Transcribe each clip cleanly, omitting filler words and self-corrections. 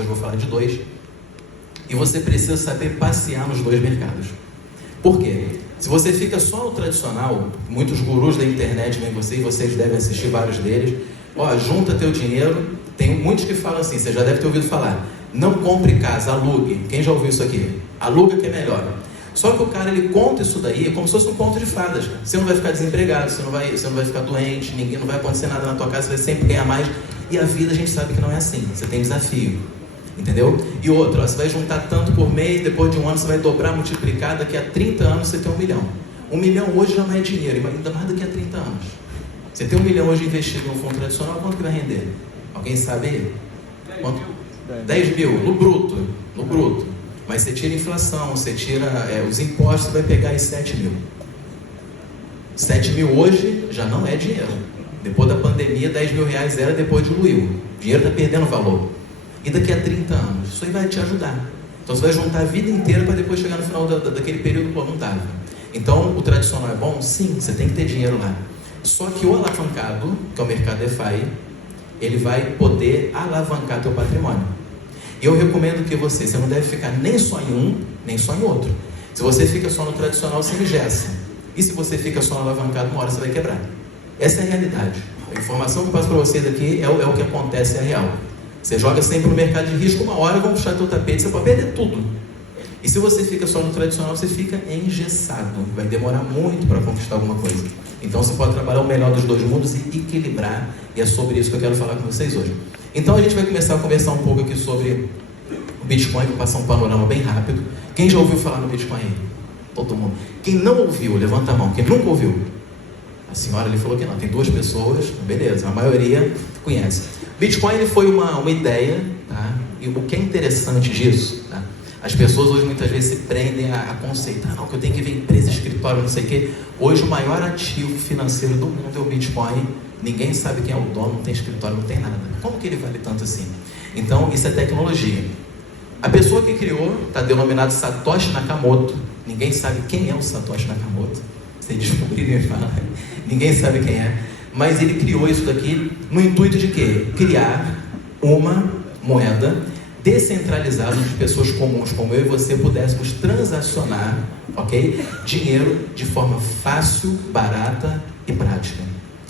hoje eu vou falar de dois. E você precisa saber passear nos dois mercados. Por quê? Se você fica só no tradicional, muitos gurus da internet vêm você, e vocês devem assistir vários deles. Ó, junta teu dinheiro. Tem muitos que falam assim, você já deve ter ouvido falar. Não compre casa, alugue. Quem já ouviu isso aqui? Aluga que é melhor. Só que o cara, ele conta isso daí como se fosse um conto de fadas. Você não vai ficar desempregado, você não vai ficar doente, não vai acontecer nada na tua casa, você vai sempre ganhar mais. E a vida a gente sabe que não é assim, você tem desafio. Entendeu? E outro, ó, você vai juntar tanto por mês, depois de um ano você vai dobrar, multiplicar, daqui a 30 anos você tem 1 milhão. 1 milhão hoje já não é dinheiro, ainda mais daqui a 30 anos. Você tem 1 milhão hoje investido no fundo tradicional, quanto que vai render? Alguém sabe aí? 10 mil, no bruto. Mas você tira a inflação, você tira os impostos, você vai pegar aí 7 mil. 7 mil hoje já não é dinheiro. Depois da pandemia, 10 mil reais era, depois diluiu. O dinheiro está perdendo valor. E daqui a 30 anos, isso aí vai te ajudar. Então você vai juntar a vida inteira para depois chegar no final daquele período, pô, não dava. Então o tradicional é bom? Sim, você tem que ter dinheiro lá. Só que o alavancado, que é o mercado DeFi, ele vai poder alavancar teu patrimônio. E eu recomendo que você não deve ficar nem só em um, nem só em outro. Se você fica só no tradicional, você engessa. E se você fica só no alavancado, uma hora você vai quebrar. Essa é a realidade. A informação que eu passo para vocês aqui é o que acontece, é real. Você joga sempre no mercado de risco, uma hora vão puxar teu tapete, você pode perder tudo. E se você fica só no tradicional, você fica engessado. Vai demorar muito para conquistar alguma coisa. Então você pode trabalhar o melhor dos dois mundos e equilibrar. E é sobre isso que eu quero falar com vocês hoje. Então a gente vai começar a conversar um pouco aqui sobre o Bitcoin. Vou passar um panorama bem rápido. Quem já ouviu falar no Bitcoin? Todo mundo. Quem não ouviu, levanta a mão. Quem nunca ouviu? A senhora ali falou que não. Tem 2 pessoas, beleza. A maioria conhece. Bitcoin ele foi uma ideia, tá? E o que é interessante disso, tá? As pessoas hoje muitas vezes se prendem a conceitar, não, que eu tenho que ver empresa, escritório, não sei o quê. Hoje o maior ativo financeiro do mundo é o Bitcoin. Ninguém sabe quem é o dono, não tem escritório, não tem nada. Como que ele vale tanto assim? Então isso é tecnologia. A pessoa que criou está denominado Satoshi Nakamoto. Ninguém sabe quem é o Satoshi Nakamoto. Vocês descobrirem e falar, ninguém sabe quem é. Mas ele criou isso daqui no intuito de quê? Criar uma moeda descentralizada onde pessoas comuns como eu e você pudéssemos transacionar, ok? Dinheiro de forma fácil, barata e prática.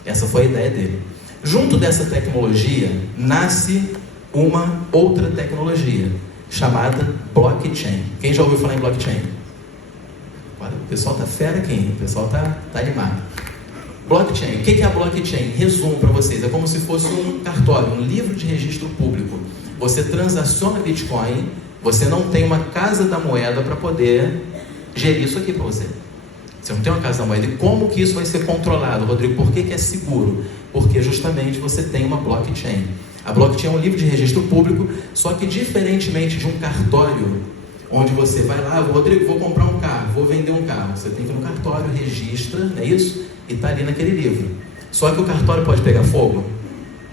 Essa foi a ideia dele. Junto dessa tecnologia nasce uma outra tecnologia chamada blockchain. Quem já ouviu falar em blockchain? O pessoal está fera aqui, o pessoal está animado. Blockchain. O que é a blockchain? Resumo para vocês. É como se fosse um cartório, um livro de registro público. Você transaciona Bitcoin, você não tem uma casa da moeda para poder gerir isso aqui para você. Você não tem uma casa da moeda. E como que isso vai ser controlado, Rodrigo? Por que é seguro? Porque justamente você tem uma blockchain. A blockchain é um livro de registro público, só que diferentemente de um cartório, onde você vai lá, Rodrigo, vou comprar um carro, vou vender um carro. Você tem que ir no cartório, registra, não é isso? E está ali naquele livro. Só que o cartório pode pegar fogo?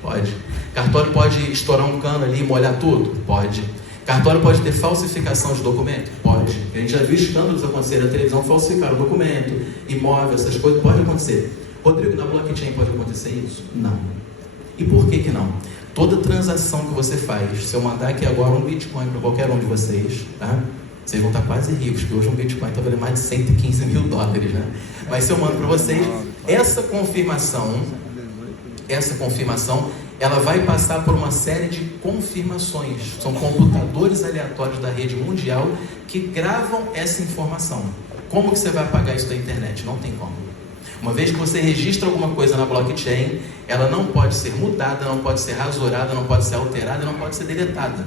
Pode. Cartório pode estourar um cano ali e molhar tudo? Pode. Cartório pode ter falsificação de documento? Pode. A gente já viu escândalos acontecer na televisão, falsificar o documento, imóvel, essas coisas, pode acontecer. Rodrigo, na blockchain pode acontecer isso? Não. E por que não? Toda transação que você faz, se eu mandar aqui agora um Bitcoin para qualquer um de vocês, tá? Vocês vão estar quase ricos, porque hoje um Bitcoin está valendo mais de 115 mil dólares, né? Mas se eu mando para vocês, essa confirmação, ela vai passar por uma série de confirmações. São computadores aleatórios da rede mundial que gravam essa informação. Como que você vai apagar isso da internet? Não tem como. Uma vez que você registra alguma coisa na blockchain, ela não pode ser mudada, não pode ser rasurada, não pode ser alterada, não pode ser deletada.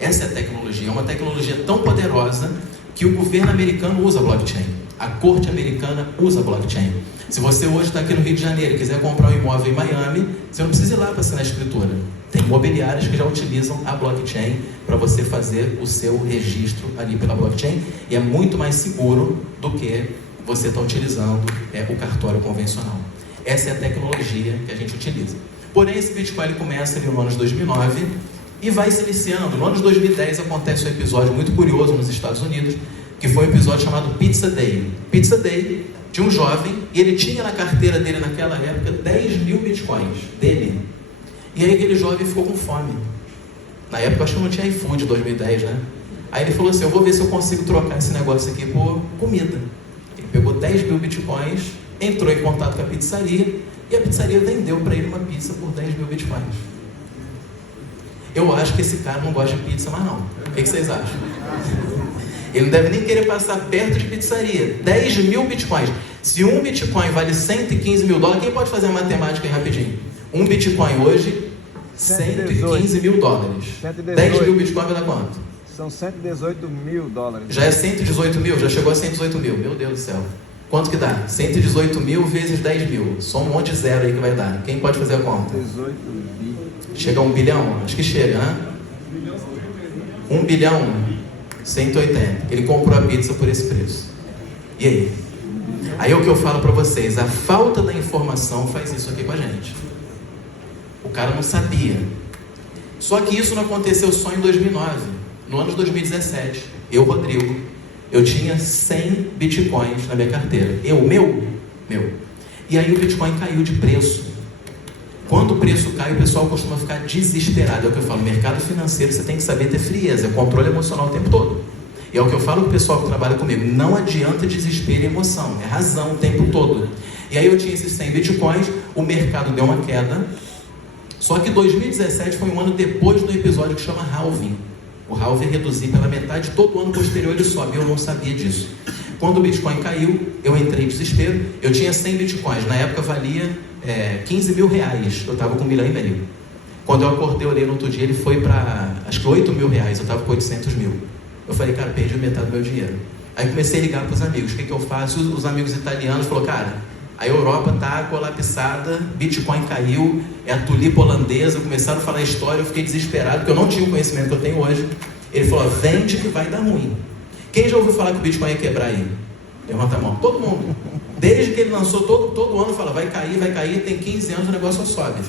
Essa é a tecnologia. É uma tecnologia tão poderosa que o governo americano usa blockchain. A corte americana usa blockchain. Se você hoje está aqui no Rio de Janeiro e quiser comprar um imóvel em Miami, você não precisa ir lá para assinar a escritura. Tem imobiliárias que já utilizam a blockchain para você fazer o seu registro ali pela blockchain. E é muito mais seguro do que você está utilizando o cartório convencional. Essa é a tecnologia que a gente utiliza. Porém, esse Bitcoin ele começa ali no ano de 2009 e vai se iniciando. No ano de 2010 acontece um episódio muito curioso nos Estados Unidos, que foi um episódio chamado Pizza Day. Pizza Day de um jovem, e ele tinha na carteira dele naquela época 10 mil Bitcoins dele. E aí aquele jovem ficou com fome. Na época eu acho que não tinha iFood, 2010, né? Aí ele falou assim, eu vou ver se eu consigo trocar esse negócio aqui por comida. Ele pegou 10 mil bitcoins, entrou em contato com a pizzaria, e a pizzaria vendeu para ele uma pizza por 10 mil bitcoins. Eu acho que esse cara não gosta de pizza mais não. O que vocês acham? Ele não deve nem querer passar perto de pizzaria. 10 mil bitcoins. Se um bitcoin vale 115 mil dólares, quem pode fazer a matemática aí rapidinho? Um bitcoin hoje, 115 mil dólares. 10 mil bitcoins vai dar quanto? São 118 mil dólares. Já é 118 mil? Já chegou a 118 mil. Meu Deus do céu. Quanto que dá? 118 mil vezes 10 mil. Só um monte de zero aí que vai dar. Quem pode fazer a conta? 18 mil. Chega a 1 bilhão? Acho que chega, né? 1 bilhão 180. Ele comprou a pizza por esse preço. E aí? Aí é o que eu falo para vocês. A falta da informação faz isso aqui com a gente. O cara não sabia. Só que isso não aconteceu só em 2009. No ano de 2017, eu, Rodrigo, eu tinha 100 bitcoins na minha carteira. Meu. E aí o bitcoin caiu de preço. Quando o preço cai, o pessoal costuma ficar desesperado. É o que eu falo, mercado financeiro você tem que saber ter frieza, controle emocional o tempo todo. E é o que eu falo para o pessoal que trabalha comigo, não adianta desespero e emoção, é razão o tempo todo. E aí eu tinha esses 100 bitcoins, o mercado deu uma queda, só que 2017 foi um ano depois do episódio que chama halving. O halving é reduzir pela metade, todo ano posterior ele sobe, eu não sabia disso. Quando o Bitcoin caiu, eu entrei em desespero, eu tinha 100 Bitcoins, na época valia 15 mil reais, eu estava com 1,5 milhão. Quando eu acordei, eu olhei no outro dia, ele foi para, acho que 8 mil reais, eu estava com 800 mil. Eu falei, cara, perdi metade do meu dinheiro. Aí comecei a ligar para os amigos, o que eu faço? Os amigos italianos falaram, cara, a Europa está colapsada, Bitcoin caiu, é a tulipa holandesa, começaram a falar a história, eu fiquei desesperado, porque eu não tinha o conhecimento que eu tenho hoje. Ele falou, vende que vai dar ruim. Quem já ouviu falar que o Bitcoin ia quebrar aí? Levanta a mão. Todo mundo. Desde que ele lançou, todo ano fala, vai cair, tem 15 anos, o negócio só sobe.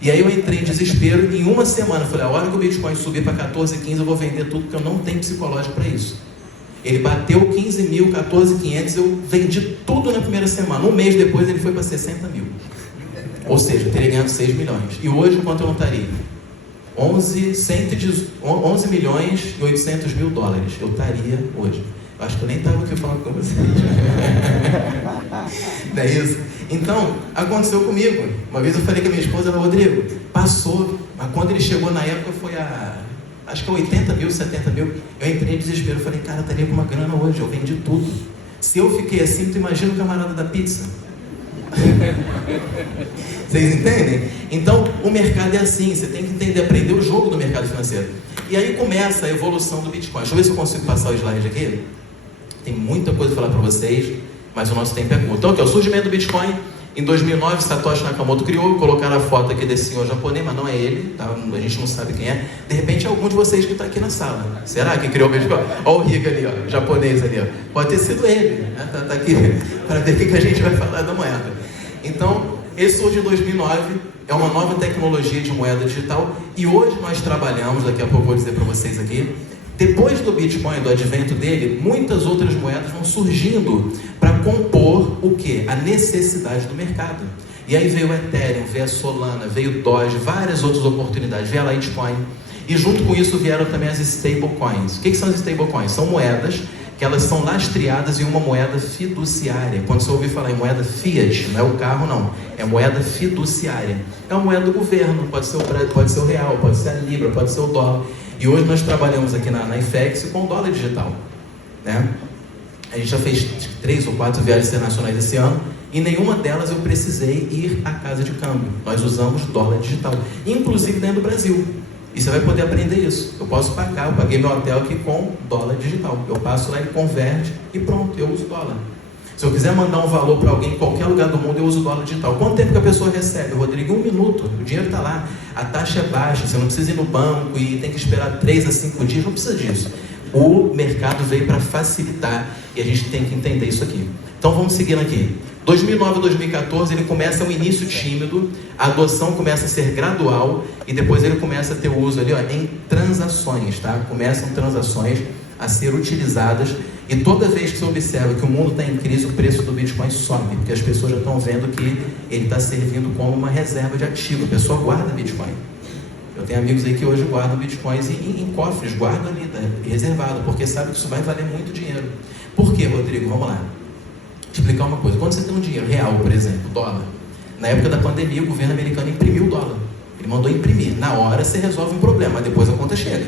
E aí eu entrei em desespero, em uma semana, falei, a hora que o Bitcoin subir para 14, 15, eu vou vender tudo, porque eu não tenho psicológico para isso. Ele bateu 15 mil, 14.500, eu vendi tudo na primeira semana. Um mês depois ele foi para 60 mil. Ou seja, eu teria ganhado 6 milhões. E hoje, quanto eu não estaria? 11 milhões e 800 mil dólares. Eu estaria hoje. Eu acho que eu nem estava aqui falando com vocês. Não é isso? Então, aconteceu comigo. Uma vez eu falei com a minha esposa, Rodrigo, passou. Mas quando ele chegou na época foi acho que 80 mil, 70 mil. Eu entrei em desespero. Falei, cara, eu estaria com uma grana hoje. Eu vendi tudo. Se eu fiquei assim, tu imagina o camarada da pizza. Vocês entendem? Então, o mercado é assim. Você tem que entender, aprender o jogo do mercado financeiro. E aí começa a evolução do Bitcoin. Deixa eu ver se eu consigo passar o slide aqui. Tem muita coisa para falar para vocês, mas o nosso tempo é curto. Então, aqui, o surgimento do Bitcoin. Em 2009, Satoshi Nakamoto criou, colocaram a foto aqui desse senhor japonês, mas não é ele, tá? A gente não sabe quem é. De repente, é algum de vocês que está aqui na sala. Será que criou o Bitcoin? Olha o Riga ali, ó, japonês ali. Ó. Pode ter sido ele, né? Tá aqui para ver o que a gente vai falar da moeda. Então, esse surge em 2009, é uma nova tecnologia de moeda digital, e hoje nós trabalhamos, daqui a pouco eu vou dizer para vocês aqui, depois do Bitcoin, do advento dele, muitas outras moedas vão surgindo para compor o quê? A necessidade do mercado. E aí veio o Ethereum, veio a Solana, veio o Doge, várias outras oportunidades, veio a Litecoin. E junto com isso vieram também as stablecoins. O que são as stablecoins? São moedas que elas são lastreadas em uma moeda fiduciária. Quando você ouvir falar em moeda fiat, não é o carro não, é moeda fiduciária. É uma moeda do governo, pode ser o Brasil, pode ser o real, pode ser a libra, pode ser o dólar. E hoje nós trabalhamos aqui na IFEX com dólar digital, né? A gente já fez 3 ou 4 viagens internacionais esse ano, e nenhuma delas eu precisei ir à casa de câmbio. Nós usamos dólar digital, inclusive dentro do Brasil. E você vai poder aprender isso. Eu posso pagar, eu paguei meu hotel aqui com dólar digital. Eu passo lá e converte e pronto, eu uso dólar. Se eu quiser mandar um valor para alguém em qualquer lugar do mundo, eu uso dólar digital. Quanto tempo que a pessoa recebe? Rodrigo, 1 minuto. O dinheiro está lá. A taxa é baixa, você não precisa ir no banco e tem que esperar 3 a 5 dias. Não precisa disso. O mercado veio para facilitar e a gente tem que entender isso aqui. Então vamos seguindo aqui. 2009 a 2014 ele começa um início tímido, a adoção começa a ser gradual e depois ele começa a ter uso ali, ó, em transações, tá? Começam transações a ser utilizadas e toda vez que você observa que o mundo está em crise, o preço do Bitcoin sobe, porque as pessoas já estão vendo que ele está servindo como uma reserva de ativo. A pessoa guarda Bitcoin. Eu tenho amigos aí que hoje guardam bitcoins em cofres, guardam ali, tá, reservado, porque sabe que isso vai valer muito dinheiro. Por quê, Rodrigo? Vamos lá. Explicar uma coisa. Quando você tem um dinheiro real, por exemplo, dólar, na época da pandemia o governo americano imprimiu o dólar. Ele mandou imprimir. Na hora você resolve um problema, mas depois a conta chega.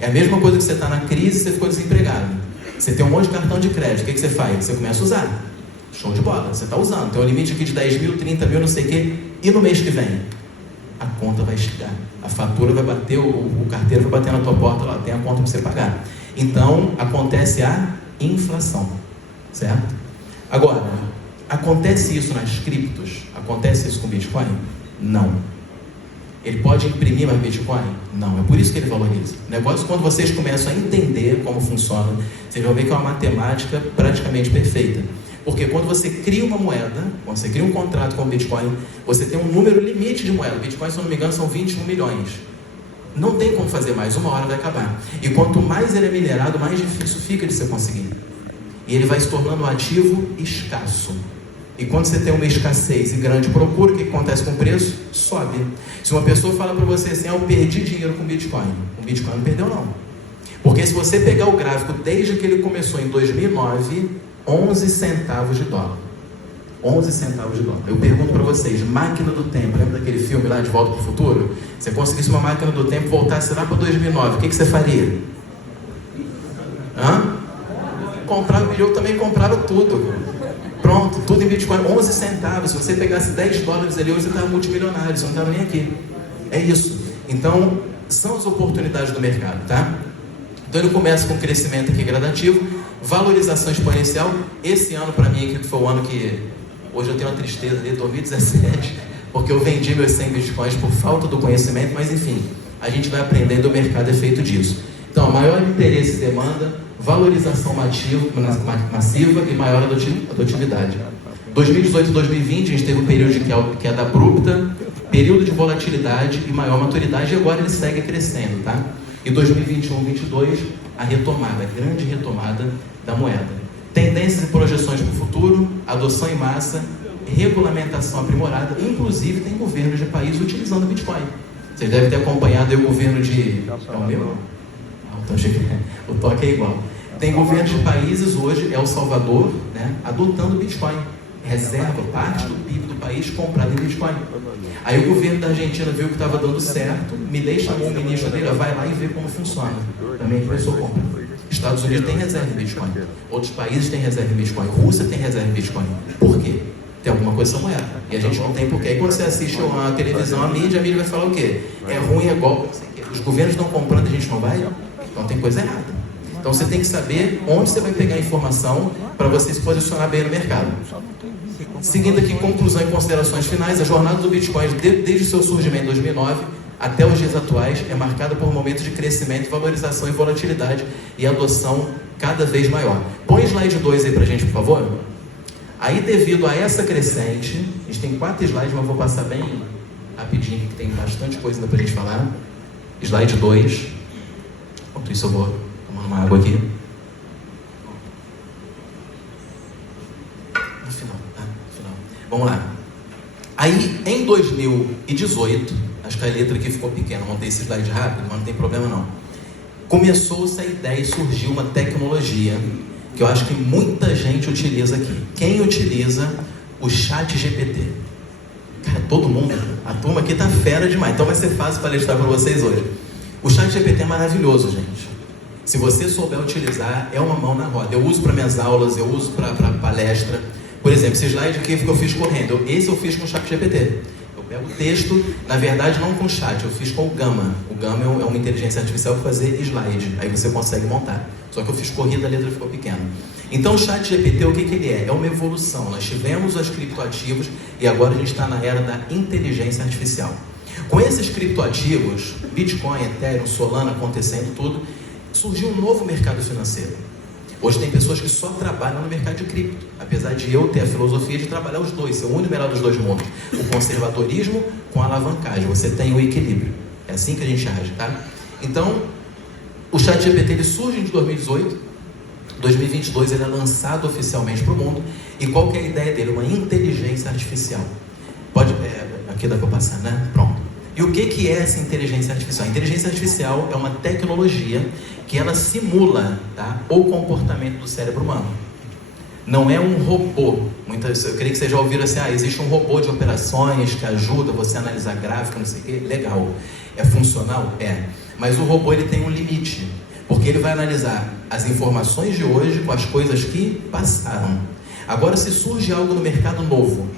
É a mesma coisa que você está na crise e você ficou desempregado. Você tem um monte de cartão de crédito, o que você faz? Você começa a usar. Show de bola, você está usando. Tem um limite aqui de 10 mil, 30 mil, não sei o quê. E no mês que vem? A conta vai chegar. A fatura vai bater, o carteiro vai bater na tua porta, lá tem a conta para você pagar. Então, acontece a inflação. Certo? Agora, acontece isso nas criptos? Acontece isso com Bitcoin? Não. Ele pode imprimir mais Bitcoin? Não. É por isso que ele valoriza. O negócio, quando vocês começam a entender como funciona, vocês vão ver que é uma matemática praticamente perfeita. Porque quando você cria uma moeda, quando você cria um contrato com o Bitcoin, você tem um número limite de moeda. Bitcoin, se eu não me engano, são 21 milhões. Não tem como fazer mais, uma hora vai acabar. E quanto mais ele é minerado, mais difícil fica de você conseguir. E ele vai se tornando um ativo escasso. E quando você tem uma escassez e grande procura, o que acontece com o preço? Sobe. Se uma pessoa fala para você assim, eu perdi dinheiro com Bitcoin. O Bitcoin não perdeu não. Porque se você pegar o gráfico desde que ele começou em 2009, 11 centavos de dólar. 11 centavos de dólar. Eu pergunto para vocês, máquina do tempo, lembra daquele filme lá, De Volta para o Futuro? Se você conseguisse uma máquina do tempo e voltasse lá para 2009, o que você faria? Eu também comprava tudo. Pronto, tudo em Bitcoin, 11 centavos. Se você pegasse 10 dólares ali, hoje você estava multimilionário, você não estava nem aqui. É isso. Então, são as oportunidades do mercado, tá? Então ele começa com crescimento aqui gradativo, valorização exponencial. Esse ano para mim aqui foi o ano que, hoje eu tenho uma tristeza de 2017, porque eu vendi meus 100 Bitcoins por falta do conhecimento, mas enfim, a gente vai aprendendo, o mercado é feito disso. Então, maior interesse e demanda, valorização massiva e maior adotividade. 2018 e 2020 a gente teve um período de queda abrupta, período de volatilidade e maior maturidade, e agora ele segue crescendo, tá? E 2021 e 2022, a retomada, a grande retomada da moeda. Tendências e projeções para o futuro, adoção em massa, regulamentação aprimorada, inclusive tem governos de países utilizando Bitcoin. Vocês devem ter acompanhado aí o governo de... É o meu? O toque é igual. Tem governos de países hoje, El Salvador, né, adotando Bitcoin. Reserva parte do PIB do país comprado em Bitcoin. Aí o governo da Argentina viu que estava dando certo, Milei chamou o ministro dele, vai lá e vê como funciona. Também começou a compra. Estados Unidos tem reserva em Bitcoin. Outros países têm reserva em Bitcoin. Rússia tem reserva em Bitcoin. Por quê? Tem alguma coisa essa moeda. E a gente não tem porquê. Aí quando você assiste a televisão, a mídia vai falar o quê? É ruim, é golpe. Os governos estão comprando, a gente não vai? Então tem coisa errada. Então você tem que saber onde você vai pegar a informação para você se posicionar bem no mercado. Seguindo aqui, conclusão e considerações finais, a jornada do Bitcoin, desde o seu surgimento em 2009 até os dias atuais, é marcada por momentos de crescimento, valorização e volatilidade e adoção cada vez maior. Põe o slide 2 aí para a gente, por favor. Aí, devido a essa crescente, a gente tem 4 slides, mas vou passar bem rapidinho, que tem bastante coisa ainda para a gente falar. Slide 2. Enquanto isso eu vou tomar uma água aqui. No final, tá? No final. Vamos lá. Aí, em 2018, acho que a letra aqui ficou pequena, montei esse slide rápido, mas não tem problema não. Começou-se a ideia e surgiu uma tecnologia que eu acho que muita gente utiliza aqui. Quem utiliza o ChatGPT? Cara, todo mundo, a turma aqui tá fera demais, então vai ser fácil palestrar para vocês hoje. O ChatGPT é maravilhoso, gente. Se você souber utilizar, é uma mão na roda. Eu uso para minhas aulas, eu uso para palestra. Por exemplo, esse slide aqui que eu fiz correndo, esse eu fiz com o ChatGPT. Eu pego o texto, na verdade não com o chat, eu fiz com o Gama. O Gama é uma inteligência artificial para fazer slide, aí você consegue montar. Só que eu fiz corrida, a letra ficou pequena. Então o ChatGPT, o que ele é? É uma evolução. Nós tivemos os criptoativos e agora a gente está na era da inteligência artificial. Com esses criptoativos, Bitcoin, Ethereum, Solana acontecendo tudo, surgiu um novo mercado financeiro. Hoje tem pessoas que só trabalham no mercado de cripto, apesar de eu ter a filosofia de trabalhar os dois, ser o único melhor dos dois mundos. O conservadorismo com a alavancagem, você tem o equilíbrio. É assim que a gente age, tá? Então, o ChatGPT ele surge em 2018, 2022 ele é lançado oficialmente para o mundo. E qual que é a ideia dele? Uma inteligência artificial. Aqui dá para passar, né? Pronto. E o que é essa inteligência artificial? A inteligência artificial é uma tecnologia que ela simula, tá, o comportamento do cérebro humano. Não é um robô. Eu creio que vocês já ouviram assim, existe um robô de operações que ajuda você a analisar gráfico, não sei o quê. Legal. É funcional? É. Mas o robô ele tem um limite, porque ele vai analisar as informações de hoje com as coisas que passaram. Agora, se surge algo no mercado novo,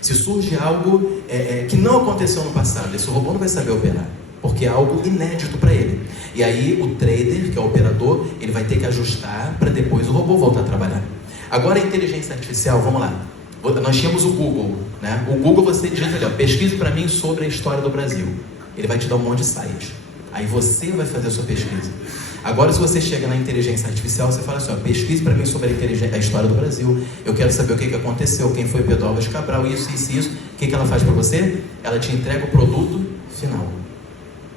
se surge algo que não aconteceu no passado, esse robô não vai saber operar, porque é algo inédito para ele. E aí o trader, que é o operador, ele vai ter que ajustar para depois o robô voltar a trabalhar. Agora a inteligência artificial, vamos lá. Nós tínhamos o Google, né? O Google você digita ali, pesquise para mim sobre a história do Brasil. Ele vai te dar um monte de site. Aí você vai fazer a sua pesquisa. Agora, se você chega na inteligência artificial, você fala assim, pesquise para mim sobre a história do Brasil. Eu quero saber o que aconteceu, quem foi Pedro Álvares Cabral, isso. O que ela faz para você? Ela te entrega o produto final.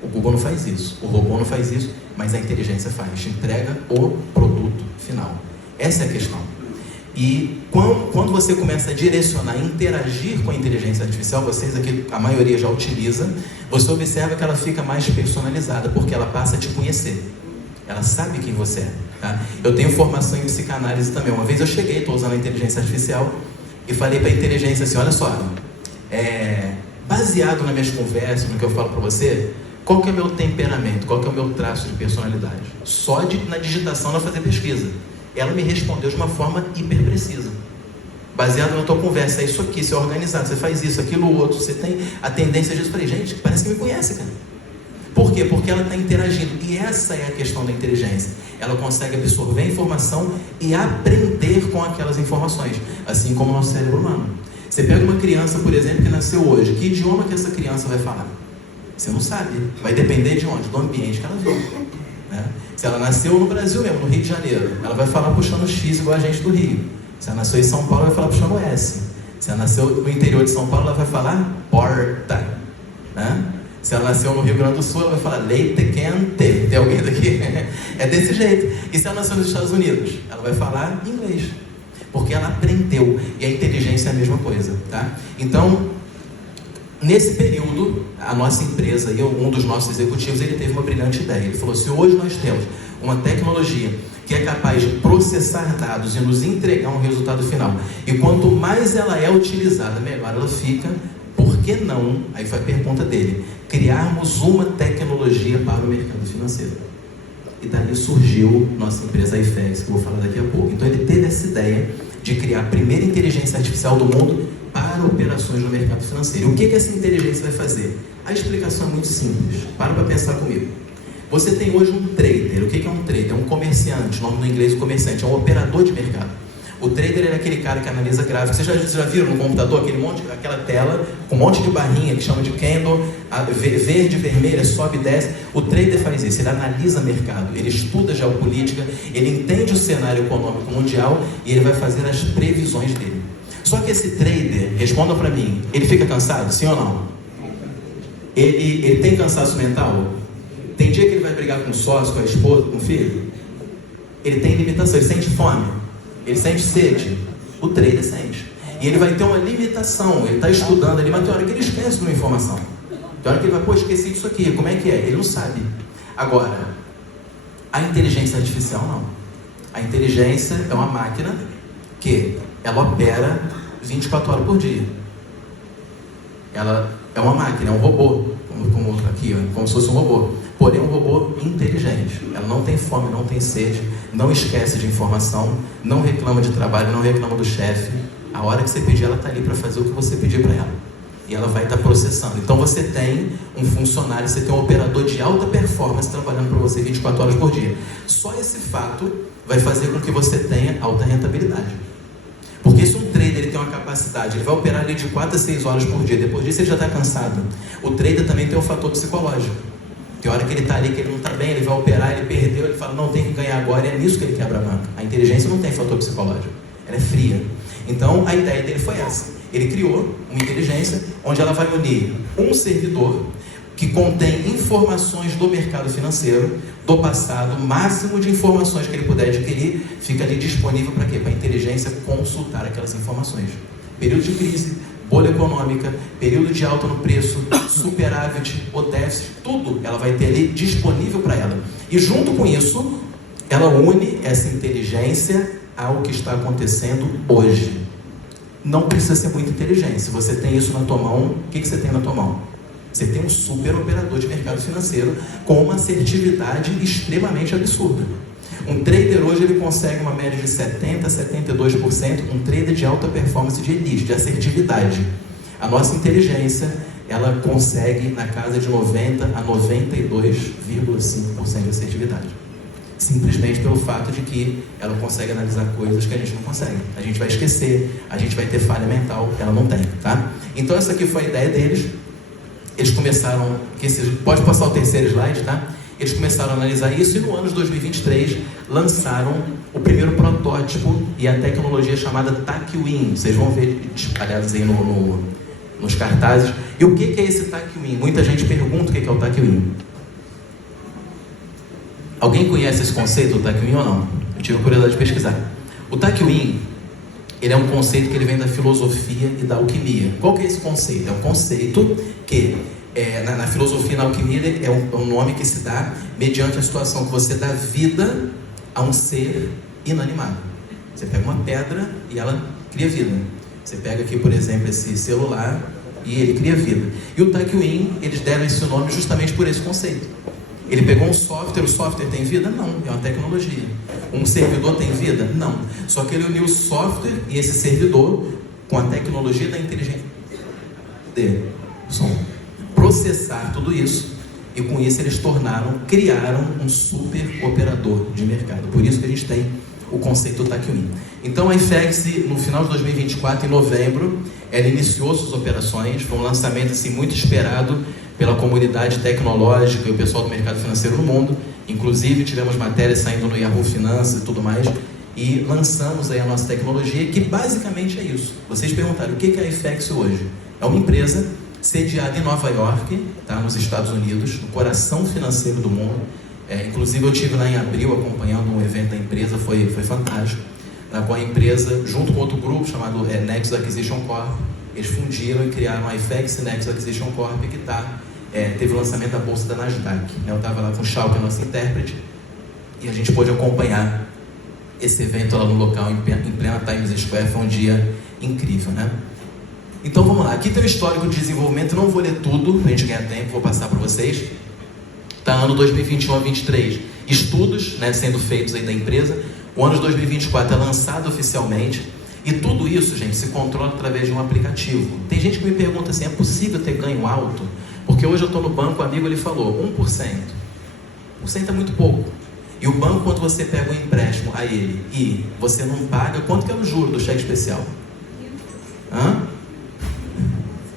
O Google não faz isso, o robô não faz isso, mas a inteligência faz. Te entrega o produto final. Essa é a questão. E quando você começa a direcionar, interagir com a inteligência artificial, vocês aqui, a maioria já utiliza, você observa que ela fica mais personalizada, porque ela passa a te conhecer. Ela sabe quem você é. Tá? Eu tenho formação em psicanálise também. Uma vez eu cheguei, estou usando a inteligência artificial, e falei para a inteligência assim, olha só, baseado nas minhas conversas, no que eu falo para você, qual que é o meu temperamento, qual que é o meu traço de personalidade? Só na digitação ela fazer pesquisa. Ela me respondeu de uma forma hiper precisa. Baseado na tua conversa, é isso aqui, você é organizado, você faz isso, aquilo, outro, você tem a tendência disso. Eu falei, gente, parece que me conhece, cara. Por quê? Porque ela está interagindo. E essa é a questão da inteligência. Ela consegue absorver a informação e aprender com aquelas informações, assim como o nosso cérebro humano. Você pega uma criança, por exemplo, que nasceu hoje. Que idioma que essa criança vai falar? Você não sabe. Vai depender de onde? Do ambiente que ela vive. Né? Se ela nasceu no Brasil mesmo, no Rio de Janeiro, ela vai falar puxando X igual a gente do Rio. Se ela nasceu em São Paulo, ela vai falar puxando S. Se ela nasceu no interior de São Paulo, ela vai falar porta. Né? Se ela nasceu no Rio Grande do Sul, ela vai falar leite quente. Tem alguém daqui? É desse jeito. E se ela nasceu nos Estados Unidos, ela vai falar inglês. Porque ela aprendeu. E a inteligência é a mesma coisa. Tá? Então, nesse período, a nossa empresa e um dos nossos executivos, ele teve uma brilhante ideia. Ele falou, se hoje nós temos uma tecnologia que é capaz de processar dados e nos entregar um resultado final, e quanto mais ela é utilizada, melhor ela fica, por que não, aí foi a pergunta dele, criarmos uma tecnologia para o mercado financeiro? E daí surgiu nossa empresa iFEX, que eu vou falar daqui a pouco. Então ele teve essa ideia de criar a primeira inteligência artificial do mundo para operações no mercado financeiro. O que essa inteligência vai fazer? A explicação é muito simples. Para pensar comigo. Você tem hoje um trader. O que é um trader? É um comerciante. O nome no inglês é comerciante. É um operador de mercado. O trader é aquele cara que analisa gráficos. Vocês já viram no computador aquela tela com um monte de barrinha que chama de candle, verde, vermelha, sobe e desce. O trader faz isso. Ele analisa mercado. Ele estuda geopolítica. Ele entende o cenário econômico mundial e ele vai fazer as previsões dele. Só que esse trader, respondam para mim, ele fica cansado, sim ou não? Ele tem cansaço mental? Tem dia que ele vai brigar com o sócio, com a esposa, com o filho? Ele tem limitação, ele sente fome, ele sente sede. O trader sente. E ele vai ter uma limitação, ele está estudando ali, mas tem hora que ele esquece de uma informação. Tem hora que ele vai, esqueci disso aqui, como é que é? Ele não sabe. Agora, a inteligência artificial não. A inteligência é uma máquina que ela opera 24 horas por dia. Ela é uma máquina, é um robô, como se fosse um robô. Porém, um robô inteligente. Ela não tem fome, não tem sede, não esquece de informação, não reclama de trabalho, não reclama do chefe. A hora que você pedir, ela está ali para fazer o que você pedir para ela. E ela vai estar processando. Então, você tem um funcionário, você tem um operador de alta performance trabalhando para você 24 horas por dia. Só esse fato vai fazer com que você tenha alta rentabilidade. Porque se um trader ele tem uma capacidade, ele vai operar ali de 4 a 6 horas por dia, depois disso ele já está cansado. O trader também tem um fator psicológico. Tem hora que ele está ali, que ele não está bem, ele vai operar, ele perdeu, ele fala, não, tem que ganhar agora, e é nisso que ele quebra a banca. A inteligência não tem fator psicológico, ela é fria. Então, a ideia dele foi essa. Ele criou uma inteligência onde ela vai unir um servidor que contém informações do mercado financeiro, do passado, o máximo de informações que ele puder adquirir, fica ali disponível para quê? Para a inteligência consultar aquelas informações. Período de crise, bolha econômica, período de alta no preço, superávit ou déficit, tudo ela vai ter ali disponível para ela. E junto com isso, ela une essa inteligência ao que está acontecendo hoje. Não precisa ser muita inteligência. Se você tem isso na tua mão, o que você tem na tua mão? Você tem um super operador de mercado financeiro com uma assertividade extremamente absurda. Um trader hoje ele consegue uma média de 70% a 72%, um trader de alta performance de elite, de assertividade. A nossa inteligência, ela consegue na casa de 90% a 92,5% de assertividade. Simplesmente pelo fato de que ela consegue analisar coisas que a gente não consegue. A gente vai esquecer, a gente vai ter falha mental que ela não tem, tá? Então essa aqui foi a ideia deles. Eles começaram, pode passar o terceiro slide, tá? Eles começaram a analisar isso e no ano de 2023 lançaram o primeiro protótipo e a tecnologia chamada TACWIN. Vocês vão ver espalhados aí nos cartazes. E o que é esse TACWIN? Muita gente pergunta o que é o TACWIN. Alguém conhece esse conceito do TACWIN ou não? Eu tive a curiosidade de pesquisar. O TACWIN, ele é um conceito que ele vem da filosofia e da alquimia. Qual que é esse conceito? É um conceito que na filosofia e na alquimia é um nome que se dá mediante a situação que você dá vida a um ser inanimado. Você pega uma pedra e ela cria vida. Você pega aqui, por exemplo, esse celular e ele cria vida. E o TACWIN, eles deram esse nome justamente por esse conceito. Ele pegou um software, o software tem vida? Não, é uma tecnologia. Um servidor tem vida? Não. Só que ele uniu o software e esse servidor com a tecnologia da inteligência de som. Processar tudo isso e com isso eles criaram um super operador de mercado. Por isso que a gente tem o conceito do TACWIN. Então a IFEX, no final de 2024, em novembro, ela iniciou suas operações. Foi um lançamento assim, muito esperado pela comunidade tecnológica e o pessoal do mercado financeiro no mundo. Inclusive tivemos matérias saindo no Yahoo Finanças e tudo mais. E lançamos aí a nossa tecnologia, que basicamente é isso. Vocês perguntaram o que é a IFEX hoje? É uma empresa sediada em Nova York, tá, nos Estados Unidos, no coração financeiro do mundo. Inclusive eu estive lá em abril acompanhando um evento da empresa, foi fantástico. Na qual a empresa, junto com outro grupo chamado Nexus Acquisition Corp, eles fundiram e criaram a IFEX Nexus Acquisition Corp, que teve o lançamento da bolsa da Nasdaq. Eu estava lá com o Chalk, a nossa intérprete, e a gente pôde acompanhar esse evento lá no local, em plena Times Square. Foi um dia incrível, né? Então vamos lá, aqui tem o histórico de desenvolvimento, não vou ler tudo, para a gente ganhar tempo, vou passar para vocês. Está ano 2021 a 2023, estudos, né, sendo feitos aí da empresa. O ano de 2024 é lançado oficialmente, e tudo isso, gente, se controla através de um aplicativo. Tem gente que me pergunta assim, é possível ter ganho alto? Porque hoje eu estou no banco, o amigo ele falou, 1%. 1% é muito pouco. E o banco, quando você pega um empréstimo a ele e você não paga, quanto que é o juro do cheque especial? Hã?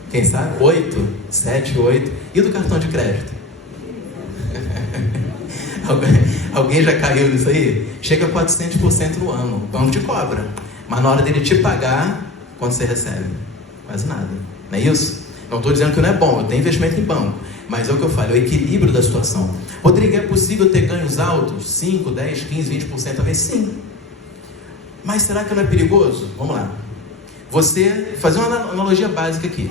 Quem sabe? 8, 7, 8. E do cartão de crédito? Alguém já caiu nisso aí? Chega a 400% no ano. O banco te cobra. Mas na hora dele te pagar, quanto você recebe? Quase nada. Não é isso? Não estou dizendo que não é bom, eu tenho investimento em banco. Mas é o que eu falo, é o equilíbrio da situação. Rodrigo, é possível ter ganhos altos? 5, 10, 15, 20% a vez? Sim. Mas será que não é perigoso? Vamos lá. Você, fazer uma analogia básica aqui.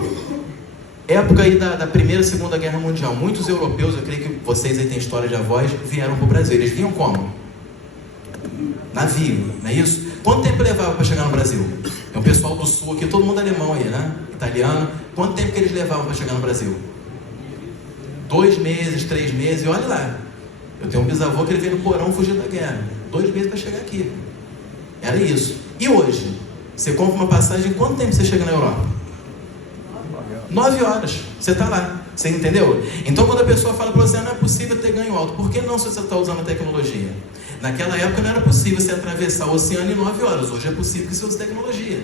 Época aí da Primeira e Segunda Guerra Mundial, muitos europeus, eu creio que vocês aí têm história de avós, vieram para o Brasil. Eles vinham como? Navio, não é isso? Quanto tempo levava para chegar no Brasil? É o pessoal do sul aqui, todo mundo alemão aí, né? Italiano. Quanto tempo que eles levavam para chegar no Brasil? 2 meses, 3 meses, e olha lá. Eu tenho um bisavô que ele veio no porão fugir da guerra. 2 meses para chegar aqui. Era isso. E hoje? Você compra uma passagem, quanto tempo você chega na Europa? 9 horas. Você está lá. Você entendeu? Então quando a pessoa fala para você, não é possível ter ganho alto. Por que não se você está usando a tecnologia? Naquela época não era possível você atravessar o oceano em 9 horas. Hoje é possível que você use tecnologia.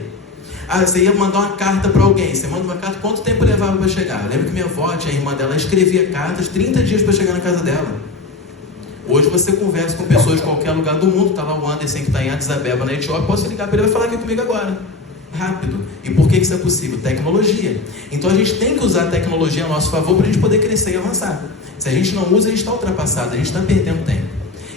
Você ia mandar uma carta para alguém. Você manda uma carta, quanto tempo levava para chegar? Eu lembro que minha avó, a irmã dela, escrevia cartas 30 dias para chegar na casa dela. Hoje você conversa com pessoas de qualquer lugar do mundo. Está lá o Anderson que está em Addis Abeba, na Etiópia. Posso ligar para ele e vai falar aqui comigo agora. Rápido. E por que isso é possível? Tecnologia. Então a gente tem que usar a tecnologia a nosso favor para a gente poder crescer e avançar. Se a gente não usa, a gente está ultrapassado, a gente está perdendo tempo.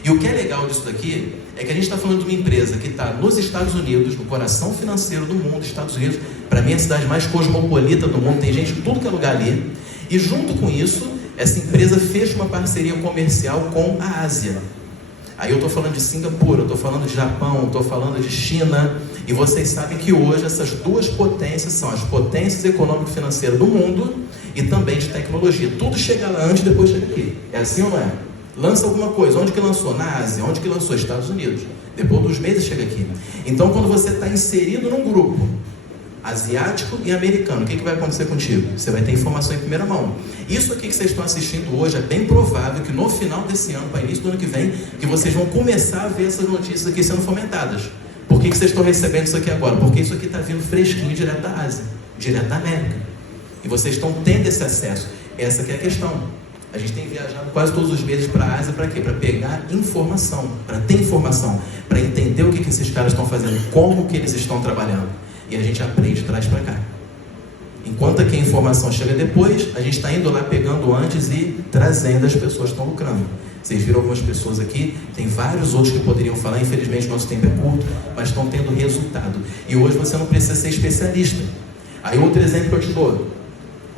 E o que é legal disso daqui é que a gente está falando de uma empresa que está nos Estados Unidos, no coração financeiro do mundo, Estados Unidos, para mim é a cidade mais cosmopolita do mundo, tem gente de tudo que é lugar ali, e junto com isso, essa empresa fecha uma parceria comercial com a Ásia. Aí eu estou falando de Singapura, eu estou falando de Japão, estou falando de China, e vocês sabem que hoje essas duas potências são as potências econômico-financeiras do mundo e também de tecnologia. Tudo chega lá antes e depois chega aqui. É assim ou não é? Lança alguma coisa. Onde que lançou? Na Ásia. Onde que lançou? Estados Unidos. Depois de uns meses chega aqui. Então, quando você está inserido num grupo asiático e americano, o que vai acontecer contigo? Você vai ter informação em primeira mão. Isso aqui que vocês estão assistindo hoje, é bem provável que no final desse ano, para início do ano que vem, que vocês vão começar a ver essas notícias aqui sendo fomentadas. Por que vocês estão recebendo isso aqui agora? Porque isso aqui está vindo fresquinho direto da Ásia, direto da América. E vocês estão tendo esse acesso. Essa que é a questão. A gente tem viajado quase todos os meses para a Ásia para quê? Para pegar informação, para ter informação, para entender o que esses caras estão fazendo, como que eles estão trabalhando. E a gente aprende de trás para cá. Enquanto aqui a informação chega depois, a gente está indo lá pegando antes e trazendo as pessoas que estão lucrando. Vocês viram algumas pessoas aqui, tem vários outros que poderiam falar, infelizmente nosso tempo é curto, mas estão tendo resultado. E hoje você não precisa ser especialista. Aí outro exemplo que eu te dou,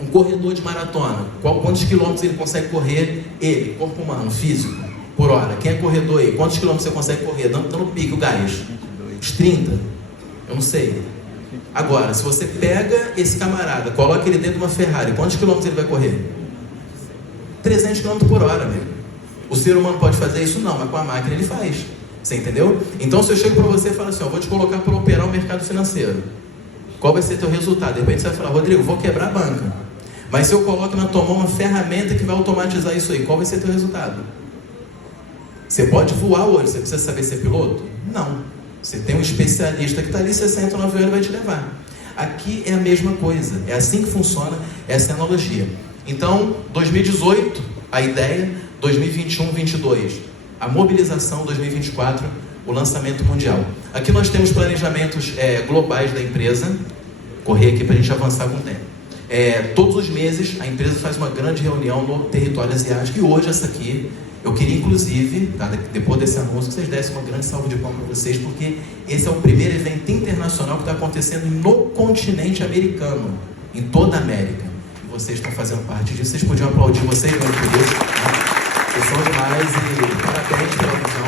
um corredor de maratona, quantos quilômetros ele consegue correr, ele, corpo humano, físico, por hora? Quem é corredor aí? Quantos quilômetros você consegue correr? Dando pique, o gás? Uns 30? Eu não sei. Agora, se você pega esse camarada, coloca ele dentro de uma Ferrari, quantos quilômetros ele vai correr? 300 km por hora, amigo. O ser humano pode fazer isso? Não, mas com a máquina ele faz. Você entendeu? Então, se eu chego para você e falo assim, ó, vou te colocar para operar o mercado financeiro, qual vai ser teu resultado? De repente você vai falar, Rodrigo, vou quebrar a banca. Mas se eu coloco na tua mão uma ferramenta que vai automatizar isso aí, qual vai ser teu resultado? Você pode voar hoje, você precisa saber ser piloto? Não. Você tem um especialista que está ali, você senta no avião e vai te levar. Aqui é a mesma coisa, é assim que funciona essa analogia. Então, 2018, a ideia, 2021, 2022, a mobilização, 2024, o lançamento mundial. Aqui nós temos planejamentos globais da empresa, correr aqui para a gente avançar com o tempo. Todos os meses a empresa faz uma grande reunião no território asiático, e hoje essa aqui, eu queria inclusive, tá, depois desse anúncio, que vocês dessem uma grande salva de palmas para vocês, porque esse é o primeiro evento internacional que está acontecendo no continente americano, em toda a América. E vocês estão fazendo parte disso, vocês podiam aplaudir vocês muito por isso. Vocês são demais e parabéns pela visão,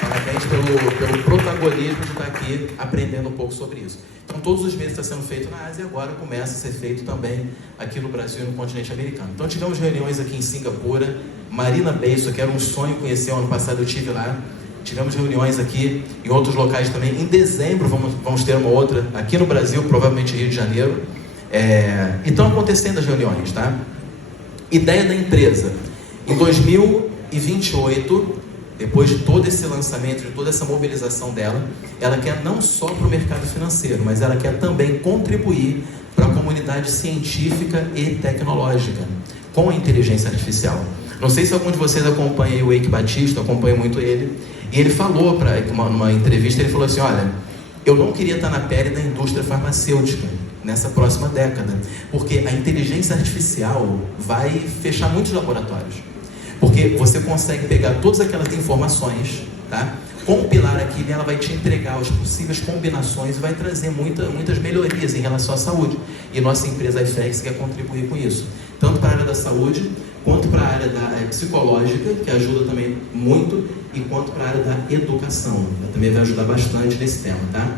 parabéns pelo protagonismo de estar aqui aprendendo um pouco sobre isso. Então, todos os meses está sendo feito na Ásia e agora começa a ser feito também aqui no Brasil e no continente americano. Então, tivemos reuniões aqui em Singapura, Marina Bay, isso aqui era um sonho conhecer, ano passado eu estive lá. Tivemos reuniões aqui em outros locais também. Em dezembro vamos ter uma outra aqui no Brasil, provavelmente Rio de Janeiro. E estão acontecendo as reuniões, tá? Ideia da empresa. Em 2028, depois de todo esse lançamento, de toda essa mobilização dela, ela quer não só para o mercado financeiro, mas ela quer também contribuir para a comunidade científica e tecnológica com a inteligência artificial. Não sei se algum de vocês acompanha o Eike Batista, eu acompanho muito ele, e ele falou, numa entrevista, ele falou assim, olha, eu não queria estar na pele da indústria farmacêutica nessa próxima década, porque a inteligência artificial vai fechar muitos laboratórios. Porque você consegue pegar todas aquelas informações, tá? Compilar aquilo e ela vai te entregar as possíveis combinações e vai trazer muitas melhorias em relação à saúde. E nossa empresa iFlex quer contribuir com isso, tanto para a área da saúde, quanto para a área psicológica, que ajuda também muito, e quanto para a área da educação. Ela também vai ajudar bastante nesse tema, tá?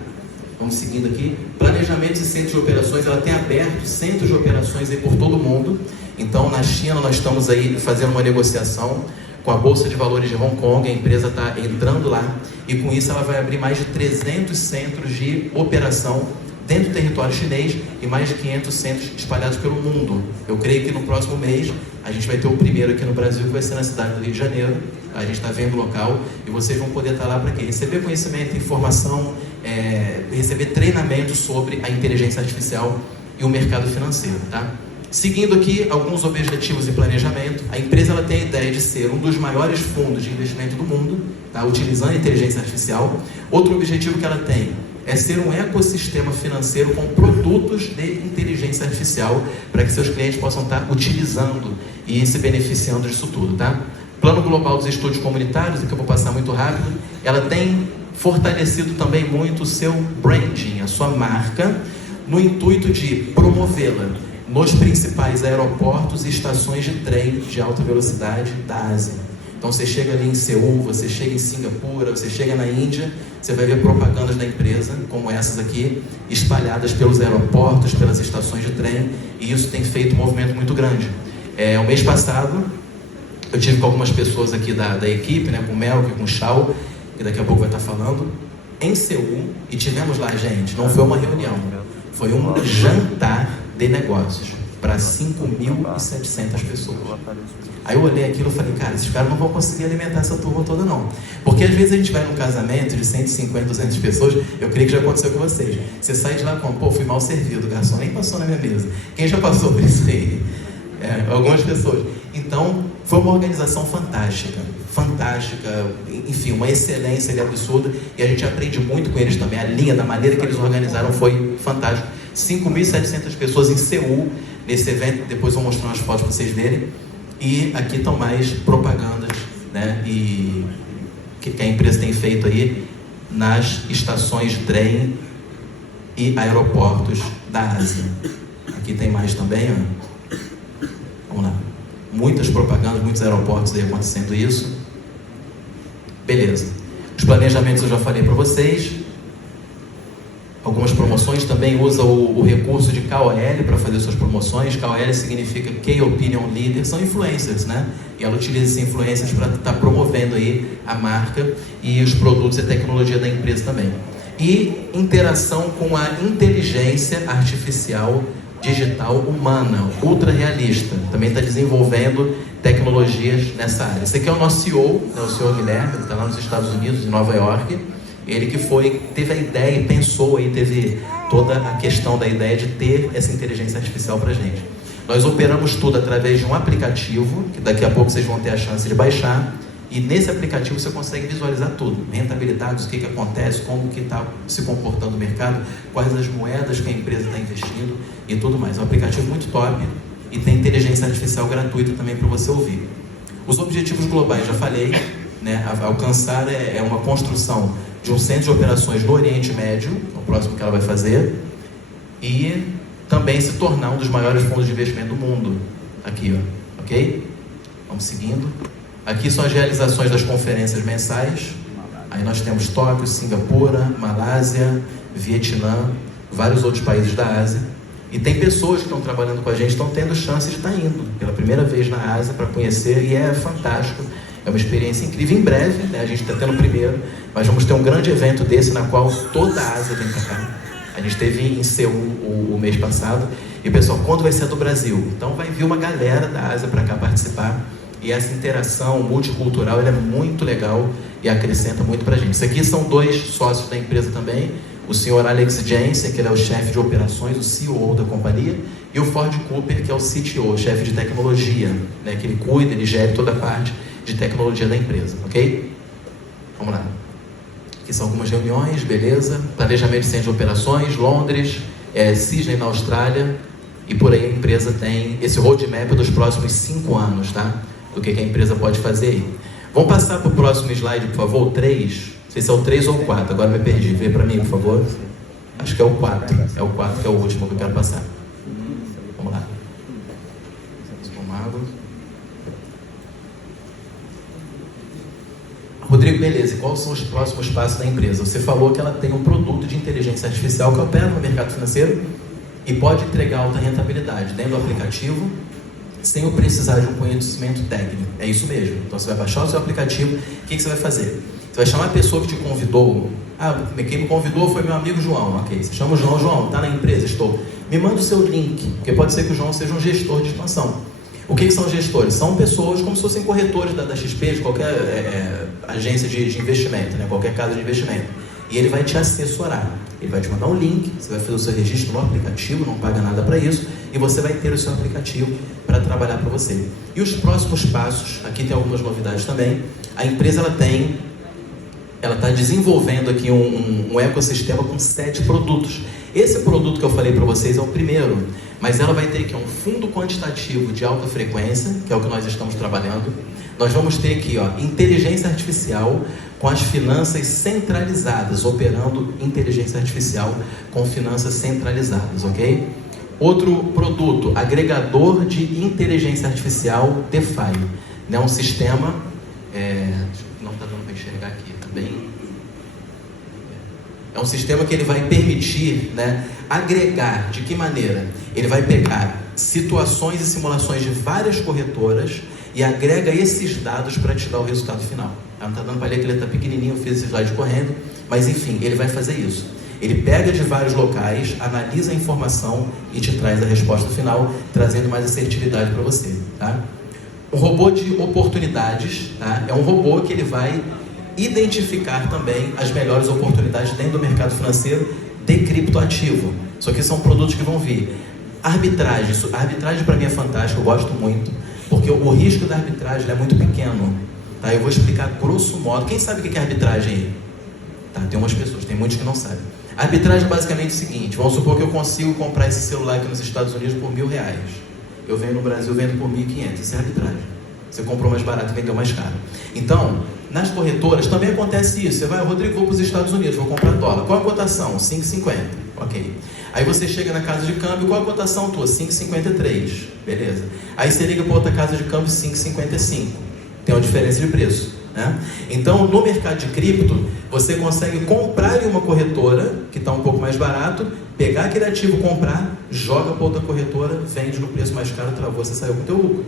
Vamos seguindo aqui. Planejamentos e centros de operações, ela tem aberto centros de operações aí por todo o mundo. Então, na China, nós estamos aí fazendo uma negociação com a Bolsa de Valores de Hong Kong, a empresa está entrando lá, e com isso ela vai abrir mais de 300 centros de operação dentro do território chinês e mais de 500 centros espalhados pelo mundo. Eu creio que no próximo mês a gente vai ter o primeiro aqui no Brasil, que vai ser na cidade do Rio de Janeiro. A gente está vendo o local e vocês vão poder estar lá para quê? Receber conhecimento, informação, receber treinamento sobre a inteligência artificial e o mercado financeiro, tá? Seguindo aqui alguns objetivos e planejamento, a empresa ela tem a ideia de ser um dos maiores fundos de investimento do mundo, tá? Utilizando a inteligência artificial. Outro objetivo que ela tem é ser um ecossistema financeiro com produtos de inteligência artificial para que seus clientes possam estar utilizando e se beneficiando disso tudo, tá? Plano Global dos Estúdios Comunitários, que eu vou passar muito rápido, ela tem fortalecido também muito o seu branding, a sua marca, no intuito de promovê-la nos principais aeroportos e estações de trem de alta velocidade da Ásia. Então você chega ali em Seul, você chega em Singapura, você chega na Índia, você vai ver propagandas da empresa, como essas aqui, espalhadas pelos aeroportos, pelas estações de trem, e isso tem feito um movimento muito grande. O mês passado, eu tive com algumas pessoas aqui da equipe, né, com o Melk, com o Shao, que daqui a pouco vai estar falando, em Seul, e tivemos lá, gente, não foi uma reunião, foi um jantar de negócios para 5.700 pessoas. Aí eu olhei aquilo e falei, cara, esses caras não vão conseguir alimentar essa turma toda não. Porque às vezes a gente vai num casamento de 150, 200 pessoas, eu creio que já aconteceu com vocês. Você sai de lá com, pô, fui mal servido, o garçom nem passou na minha mesa. Quem já passou por isso aí? Algumas pessoas. Então, foi uma organização fantástica, enfim, uma excelência ali absurda, e a gente aprende muito com eles também. A linha, da maneira que eles organizaram foi fantástica. 5.700 pessoas em Seul, nesse evento, depois eu vou mostrar umas fotos para vocês verem. E aqui estão mais propagandas, né, e que a empresa tem feito aí nas estações de trem e aeroportos da Ásia. Aqui tem mais também, ó. Vamos lá. Muitas propagandas, muitos aeroportos aí acontecendo isso. Beleza. Os planejamentos eu já falei para vocês. Algumas promoções também usa o recurso de KOL para fazer suas promoções. KOL significa Key Opinion Leader, são influencers, né? E ela utiliza esses influencers para estar promovendo aí a marca e os produtos e tecnologia da empresa também. E interação com a inteligência artificial digital humana, ultra realista. Também está desenvolvendo tecnologias nessa área. Esse aqui é o nosso CEO, né, o senhor Guilherme, que está lá nos Estados Unidos, em Nova York. Ele que teve a ideia e pensou aí, teve toda a questão da ideia de ter essa inteligência artificial para a gente. Nós operamos tudo através de um aplicativo, que daqui a pouco vocês vão ter a chance de baixar, e nesse aplicativo você consegue visualizar tudo, rentabilidades, o que acontece, como que está se comportando o mercado, quais as moedas que a empresa está investindo e tudo mais. É um aplicativo muito top e tem inteligência artificial gratuita também para você ouvir. Os objetivos globais, já falei, né? Alcançar é uma construção de um centro de operações no Oriente Médio, o próximo que ela vai fazer, e também se tornar um dos maiores fundos de investimento do mundo. Aqui, ó, ok? Vamos seguindo. Aqui são as realizações das conferências mensais. Aí nós temos Tóquio, Singapura, Malásia, Vietnã, vários outros países da Ásia. E tem pessoas que estão trabalhando com a gente, estão tendo chance de estar indo pela primeira vez na Ásia para conhecer, e é fantástico. É uma experiência incrível. Em breve, né, a gente está tendo o primeiro, mas vamos ter um grande evento desse na qual toda a Ásia vem para cá. A gente esteve em Seul o mês passado, e pessoal, quando vai ser do Brasil? Então vai vir uma galera da Ásia para cá participar, e essa interação multicultural ela é muito legal e acrescenta muito para a gente. Isso aqui são dois sócios da empresa também, o senhor Alex Jensen, que ele é o chefe de operações, o CEO da companhia, e o Ford Cooper, que é o CTO, chefe de tecnologia, né, que ele cuida, ele gera toda a parte de tecnologia da empresa, ok? Vamos lá. Aqui são algumas reuniões, beleza? Planejamento de centro de operações, Londres, Sydney na Austrália, e por aí a empresa tem esse roadmap dos próximos 5 anos, tá? Do que a empresa pode fazer aí. Vamos passar para o próximo slide, por favor, o 3. Não sei se é o 3 ou o 4, agora me perdi. Vê para mim, por favor. Acho que é o 4. É o 4 que é o último que eu quero passar. Vamos lá. Tomado. Rodrigo, beleza. E quais são os próximos passos da empresa? Você falou que ela tem um produto de inteligência artificial que opera no mercado financeiro e pode entregar alta rentabilidade dentro do aplicativo, sem eu precisar de um conhecimento técnico. É isso mesmo. Então você vai baixar o seu aplicativo, o que você vai fazer? Você vai chamar a pessoa que te convidou. Quem me convidou foi meu amigo João. Ok, você chama o João. João, está na empresa? Estou. Me manda o seu link, porque pode ser que o João seja um gestor de expansão. O que são gestores? São pessoas como se fossem corretores da XP, de qualquer agência de investimento, né? Qualquer casa de investimento. E ele vai te assessorar. Ele vai te mandar um link, você vai fazer o seu registro no aplicativo, não paga nada para isso, e você vai ter o seu aplicativo para trabalhar para você. E os próximos passos, aqui tem algumas novidades também. A empresa ela está desenvolvendo aqui um ecossistema com 7 produtos. Esse produto que eu falei para vocês é o primeiro, mas ela vai ter aqui um fundo quantitativo de alta frequência, que é o que nós estamos trabalhando. nós vamos ter aqui, ó, inteligência artificial com as finanças centralizadas, operando inteligência artificial com finanças centralizadas, ok? Outro produto, agregador de inteligência artificial DeFi, né? Um sistema, não está dando para enxergar aqui, tá bem? É um sistema que ele vai permitir, né, agregar, de que maneira? Ele vai pegar situações e simulações de várias corretoras e agrega esses dados para te dar o resultado final. Não está dando para ler que ele está pequenininho, eu fiz esse slide correndo, mas enfim, ele vai fazer isso. Ele pega de vários locais, analisa a informação e te traz a resposta final, trazendo mais assertividade para você. Tá? O robô de oportunidades, tá? É um robô que ele vai identificar também as melhores oportunidades dentro do mercado financeiro de criptoativo. Isso aqui são produtos que vão vir. Arbitragem. A arbitragem para mim é fantástica, eu gosto muito, porque o risco da arbitragem é muito pequeno. Tá? Eu vou explicar grosso modo. Quem sabe o que é arbitragem aí? Tá, tem umas pessoas, tem muitos que não sabem. A arbitragem é basicamente o seguinte: vamos supor que eu consigo comprar esse celular aqui nos Estados Unidos por R$1.000. Eu vendo no Brasil, vendo por 1.500. Isso é arbitragem. Você comprou mais barato e vendeu mais caro. Então, nas corretoras também acontece isso. Você vai, Rodrigo, vou para os Estados Unidos, vou comprar dólar. Qual a cotação? 5,50. Ok. Aí você chega na casa de câmbio, qual a cotação tua? 5,53. Beleza. Aí você liga para outra casa de câmbio, 5,55. Tem uma diferença de preço, né? Então, no mercado de cripto, você consegue comprar em uma corretora que está um pouco mais barato, pegar aquele ativo, comprar, joga para outra corretora, vende no preço mais caro, travou, você saiu com o teu lucro.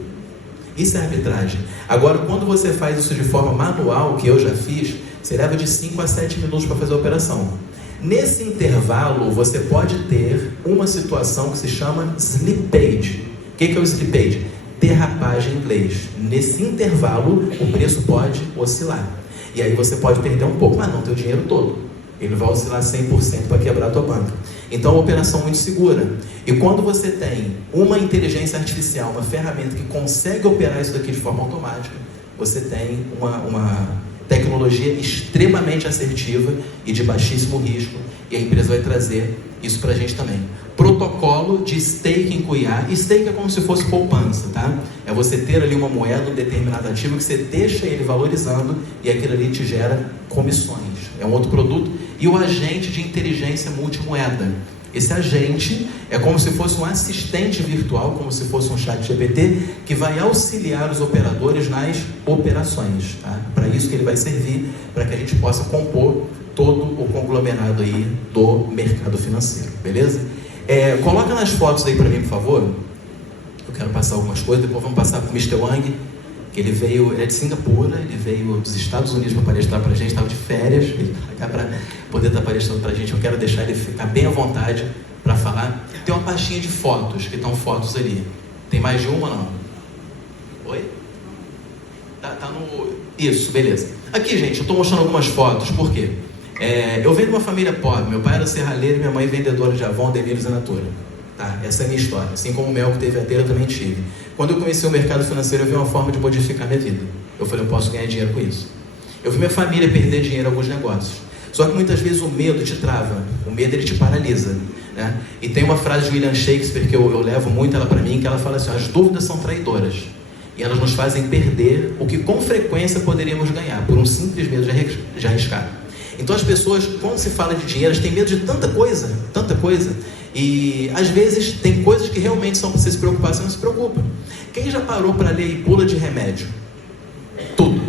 Isso é arbitragem. Agora, quando você faz isso de forma manual, que eu já fiz, você leva de 5 a 7 minutos para fazer a operação. Nesse intervalo, você pode ter uma situação que se chama slippage. O que é o slippage? Derrapagem em inglês. Nesse intervalo, o preço pode oscilar. E aí você pode perder um pouco, mas não teu dinheiro todo. Ele vai oscilar 100% para quebrar a tua banca. Então, é uma operação muito segura. E quando você tem uma inteligência artificial, uma ferramenta que consegue operar isso daqui de forma automática, você tem uma tecnologia extremamente assertiva e de baixíssimo risco, e a empresa vai trazer isso para a gente também. Protocolo de staking com IA. Staking é como se fosse poupança, tá? É você ter ali uma moeda, um determinado ativo, que você deixa ele valorizando e aquilo ali te gera comissões. É um outro produto. E o agente de inteligência multimoeda. Esse agente é como se fosse um assistente virtual, como se fosse um chat GPT, que vai auxiliar os operadores nas operações. Tá? Para isso que ele vai servir, para que a gente possa compor todo o conglomerado aí do mercado financeiro, beleza? Coloca nas fotos aí para mim, por favor. Eu quero passar algumas coisas, depois vamos passar para o Mr. Wang, que ele é de Singapura, ele veio dos Estados Unidos para palestrar para a gente, estava de férias, ele está cá para poder estar palestrando para a gente. Eu quero deixar ele ficar bem à vontade para falar. Tem uma pastinha de fotos, que estão fotos ali. Tem mais de uma ou não? Oi? Tá no... Isso, beleza. Aqui, gente, eu estou mostrando algumas fotos, por quê? Eu venho de uma família pobre, meu pai era serralheiro e minha mãe vendedora de Avon, Delírios e Natura. Tá, essa é a minha história. Assim como o Mel que teve a dele, eu também tive. Quando eu conheci o mercado financeiro, eu vi uma forma de modificar minha vida. Eu falei, eu posso ganhar dinheiro com isso. Eu vi minha família perder dinheiro em alguns negócios. Só que muitas vezes o medo te trava, o medo ele te paralisa, né? E tem uma frase de William Shakespeare que eu levo muito ela para mim, que ela fala assim: as dúvidas são traidoras e elas nos fazem perder o que com frequência poderíamos ganhar por um simples medo de arriscar. Então as pessoas, quando se fala de dinheiro, elas têm medo de tanta coisa, e às vezes tem coisas que realmente são para você se preocupar, você não se preocupa. Quem já parou para ler bula de remédio? Tudo.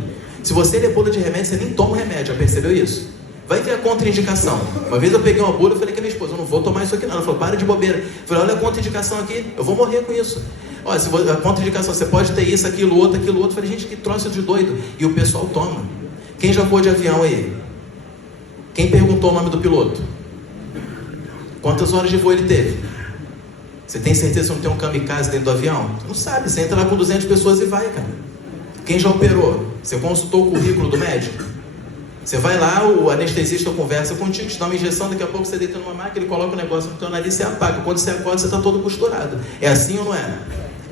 Se você lê bula de remédio, você nem toma remédio, já percebeu isso? Vai ter a contraindicação. Uma vez eu peguei uma bula e falei com a minha esposa: eu não vou tomar isso aqui não. Ela falou: para de bobeira. Eu falei: olha a contraindicação aqui, eu vou morrer com isso. Olha, a contraindicação, você pode ter isso, aquilo, outro. Eu falei: gente, que troço de doido. E o pessoal toma. Quem já voou de avião aí? Quem perguntou o nome do piloto? Quantas horas de voo ele teve? Você tem certeza que não tem um kamikaze dentro do avião? Você não sabe, você entra lá com 200 pessoas e vai, cara. Quem já operou? Você consultou o currículo do médico? Você vai lá, o anestesista conversa contigo, te dá uma injeção, daqui a pouco você deita numa máquina, ele coloca o negócio no teu nariz e você apaga. Quando você acorda, você está todo costurado. É assim ou não é?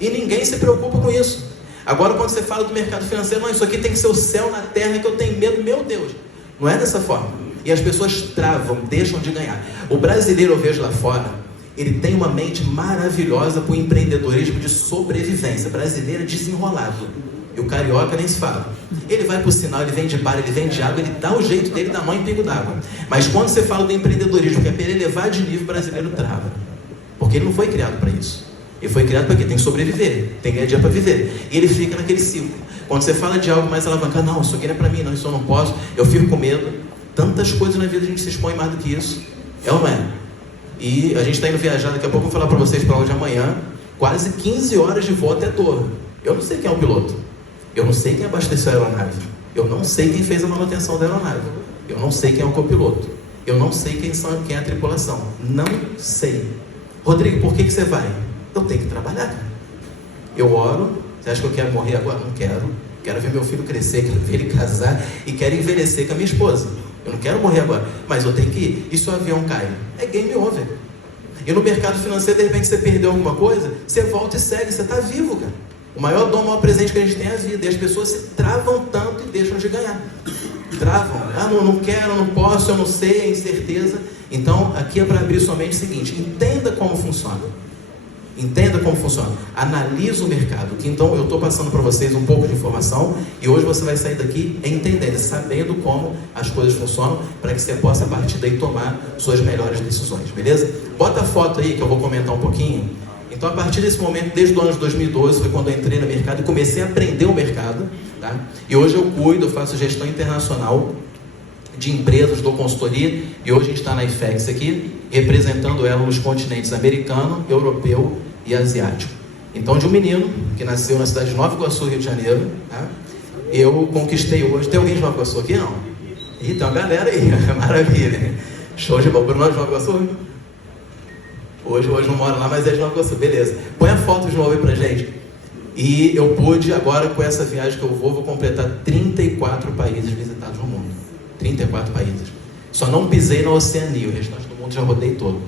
E ninguém se preocupa com isso. Agora, quando você fala do mercado financeiro, não, isso aqui tem que ser o céu na terra, que eu tenho medo, meu Deus. Não é dessa forma. E as pessoas travam, deixam de ganhar. O brasileiro, eu vejo lá fora, ele tem uma mente maravilhosa para o empreendedorismo de sobrevivência. Brasileiro é desenrolado. E o carioca nem se fala. Ele vai para o sinal, ele vende bar, ele vende água, ele dá o jeito dele, dá nó em pingo d'água. Mas quando você fala do empreendedorismo, que é para ele elevar de nível, o brasileiro trava. Porque ele não foi criado para isso. Ele foi criado para quê? Tem que sobreviver, tem que ganhar dinheiro para viver. E ele fica naquele ciclo. Quando você fala de algo mais alavancado, não, isso aqui não é para mim, não, isso eu não posso, eu fico com medo. Tantas coisas na vida a gente se expõe mais do que isso. É ou não é? E a gente está indo viajar, daqui a pouco eu vou falar para vocês para hoje amanhã, quase 15 horas de voo até Torre. Eu não sei quem é o piloto. Eu não sei quem abasteceu a aeronave. Eu não sei quem fez a manutenção da aeronave. Eu não sei quem é o copiloto. Eu não sei quem é a tripulação. Não sei. Rodrigo, por que você vai? Eu tenho que trabalhar, cara. Eu oro. Você acha que eu quero morrer agora? Não quero. Quero ver meu filho crescer, quero ver ele casar e quero envelhecer com a minha esposa. Eu não quero morrer agora, mas eu tenho que ir. E se o avião cai? É game over. E no mercado financeiro, de repente, você perdeu alguma coisa, você volta e segue, você está vivo, cara. O maior dom, o maior presente que a gente tem é a vida. E as pessoas se travam tanto e deixam de ganhar. Travam. Ah, não quero, não posso, eu não sei, é incerteza. Então, aqui é para abrir sua mente o seguinte: entenda como funciona. Entenda como funciona. Analise o mercado. Então, eu estou passando para vocês um pouco de informação e hoje você vai sair daqui entendendo, sabendo como as coisas funcionam, para que você possa, a partir daí, tomar suas melhores decisões, beleza? Bota a foto aí que eu vou comentar um pouquinho. Então, a partir desse momento, desde o ano de 2012, foi quando eu entrei no mercado e comecei a aprender o mercado, tá? E hoje eu faço gestão internacional de empresas, dou consultoria, e hoje a gente está na IFEX aqui, representando ela nos continentes americano, europeu e asiático. Então, de um menino que nasceu na cidade de Nova Iguaçu, Rio de Janeiro, tá? Eu conquistei hoje. Tem alguém de Nova Iguaçu aqui, não? Ih, tem uma galera aí, maravilha. Show de bola. Bruno é de Nova Iguaçu? Hoje não moro lá, mas é de Nova Iguaçu, beleza. Põe a foto de novo aí pra gente. E eu pude, agora com essa viagem que eu vou completar 34 países visitados no mundo. 34 países. Só não pisei na Oceania, o restante do mundo já rodei todo.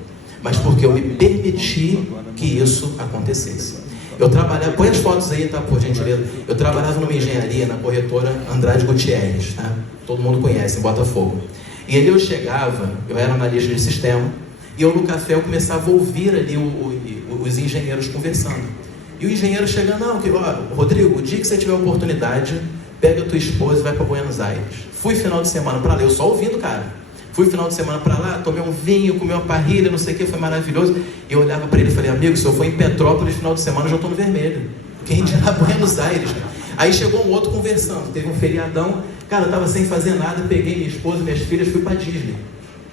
Mas porque eu me permiti que isso acontecesse. Eu trabalhava, põe as fotos aí, tá, por gentileza. Eu trabalhava numa engenharia, na corretora Andrade Gutierrez, tá? Todo mundo conhece, em Botafogo. E ali eu chegava, eu era analista de sistema, e eu no café eu começava a ouvir ali os engenheiros conversando. E o engenheiro chegando, não, Rodrigo, o dia que você tiver oportunidade, pega a tua esposa e vai para Buenos Aires. Fui final de semana para lá, eu só ouvindo, cara. Fui final de semana para lá, tomei um vinho, comi uma parrilha, não sei o que, foi maravilhoso. E eu olhava para ele e falei, amigo, se eu for em Petrópolis final de semana, eu já estou no vermelho. Quem dirá Buenos Aires? Aí chegou um outro conversando, teve um feriadão, cara, eu estava sem fazer nada, peguei minha esposa e minhas filhas, fui para Disney.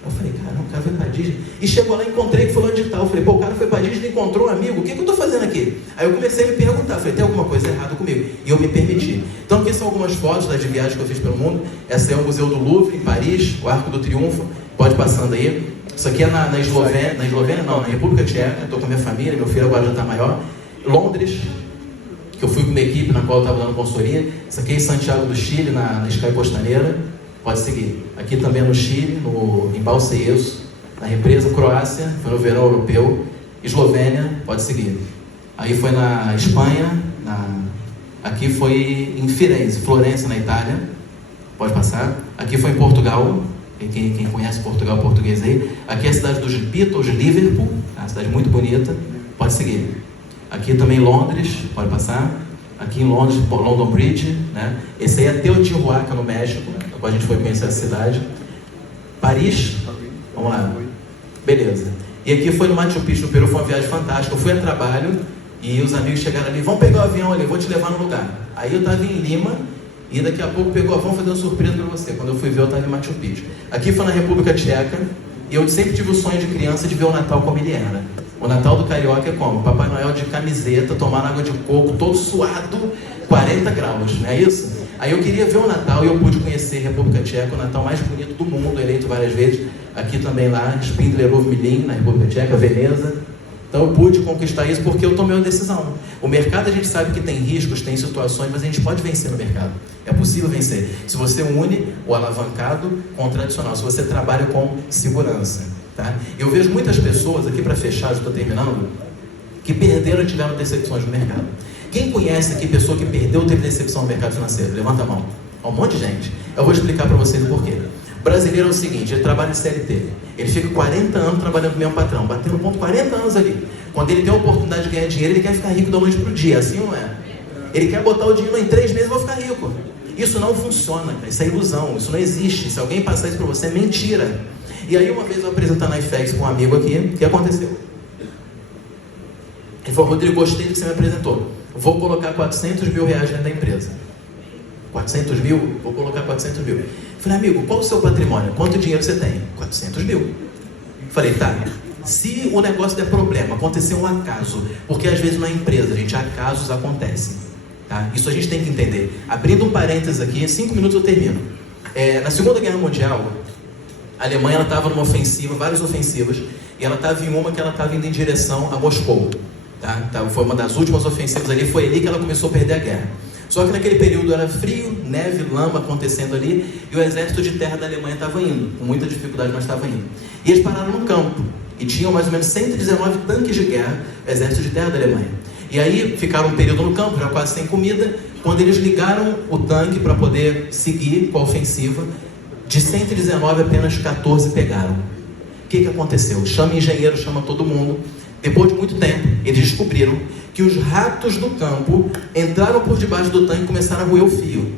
Eu falei, cara, o cara foi para Disney. E chegou lá, encontrei que fulano de tal. Eu falei, pô, o cara foi para Disney, encontrou um amigo, o que eu estou fazendo aqui? Aí eu comecei a me perguntar, falei, tem alguma coisa errada comigo? E eu me permiti. Então aqui são algumas fotos das viagens que eu fiz pelo mundo. Essa é o Museu do Louvre, em Paris, o Arco do Triunfo. Pode passando aí. Isso aqui é na Eslovênia, não, na República Tcheca. Estou com a minha família, meu filho agora já está maior. Londres, que eu fui com uma equipe na qual eu estava dando consultoria. Isso aqui é em Santiago do Chile, na Sky Costaneira. Pode seguir. Aqui também no Chile, em Balseiros, na represa. Croácia, foi no verão europeu. Eslovênia, pode seguir. Aí foi na Espanha, aqui foi em Firenze, Florença, na Itália. Pode passar. Aqui foi em Portugal. Quem conhece Portugal, português aí. Aqui é a cidade dos Beatles, Liverpool, uma cidade muito bonita. Pode seguir. Aqui também Londres, pode passar. Aqui em Londres, London Bridge, né? Esse aí é Teotihuacan, no México. A gente foi conhecer a cidade. Paris, vamos lá. Beleza. E aqui foi no Machu Picchu, no Peru, foi uma viagem fantástica. Eu fui a trabalho e os amigos chegaram ali, vamos pegar o avião ali, vou te levar no lugar. Aí eu estava em Lima e daqui a pouco pegou, vamos fazer uma surpresa para você. Quando eu fui ver, eu estava em Machu Picchu. Aqui foi na República Tcheca e eu sempre tive o sonho de criança de ver o Natal como ele era. O Natal do Carioca é como? Papai Noel de camiseta, tomando água de coco, todo suado, 40 graus, não é isso? Aí eu queria ver o Natal e eu pude conhecer a República Tcheca, o Natal mais bonito do mundo, eleito várias vezes. Aqui também lá, Spindlerov Milin, na República Tcheca, Veneza. Então eu pude conquistar isso porque eu tomei uma decisão. O mercado a gente sabe que tem riscos, tem situações, mas a gente pode vencer no mercado. É possível vencer. Se você une o alavancado com o tradicional, se você trabalha com segurança. Tá? Eu vejo muitas pessoas, aqui para fechar, já estou terminando, que perderam e tiveram decepções no mercado. Quem conhece aqui pessoa que perdeu ou teve decepção no mercado financeiro? Levanta a mão. Um monte de gente. Eu vou explicar para vocês o porquê. O brasileiro é o seguinte, ele trabalha em CLT. Ele fica 40 anos trabalhando com o mesmo patrão, batendo ponto 40 anos ali. Quando ele tem a oportunidade de ganhar dinheiro, ele quer ficar rico da noite para o dia. Assim ou não é? Ele quer botar o dinheiro em 3 meses e vou ficar rico. Isso não funciona, cara. Isso é ilusão, isso não existe. Se alguém passar isso para você, é mentira. E aí uma vez eu apresentando na IFEX com um amigo aqui, o que aconteceu? Ele falou, Rodrigo, gostei do que você me apresentou. Vou colocar 400 mil reais dentro da empresa. 400 mil? Vou colocar 400 mil. Falei, amigo, qual o seu patrimônio? Quanto dinheiro você tem? 400 mil. Falei, tá, se o negócio der problema, acontecer um acaso, porque às vezes na empresa, gente, acasos acontecem, tá? Isso a gente tem que entender. Abrindo um parênteses aqui, em 5 minutos eu termino. Na Segunda Guerra Mundial, a Alemanha estava numa ofensiva, várias ofensivas, e ela estava em uma que ela estava indo em direção a Moscou. Tá? Foi uma das últimas ofensivas ali, foi ali que ela começou a perder a guerra. Só que naquele período era frio, neve, lama acontecendo ali, e o exército de terra da Alemanha estava indo, com muita dificuldade, mas estava indo. E eles pararam no campo, e tinham mais ou menos 119 tanques de guerra, exército de terra da Alemanha. E aí ficaram um período no campo, já quase sem comida, quando eles ligaram o tanque para poder seguir com a ofensiva, de 119 apenas 14 pegaram. O que aconteceu? Chama engenheiro, chama todo mundo. Depois de muito tempo, eles descobriram que os ratos do campo entraram por debaixo do tanque e começaram a roer o fio.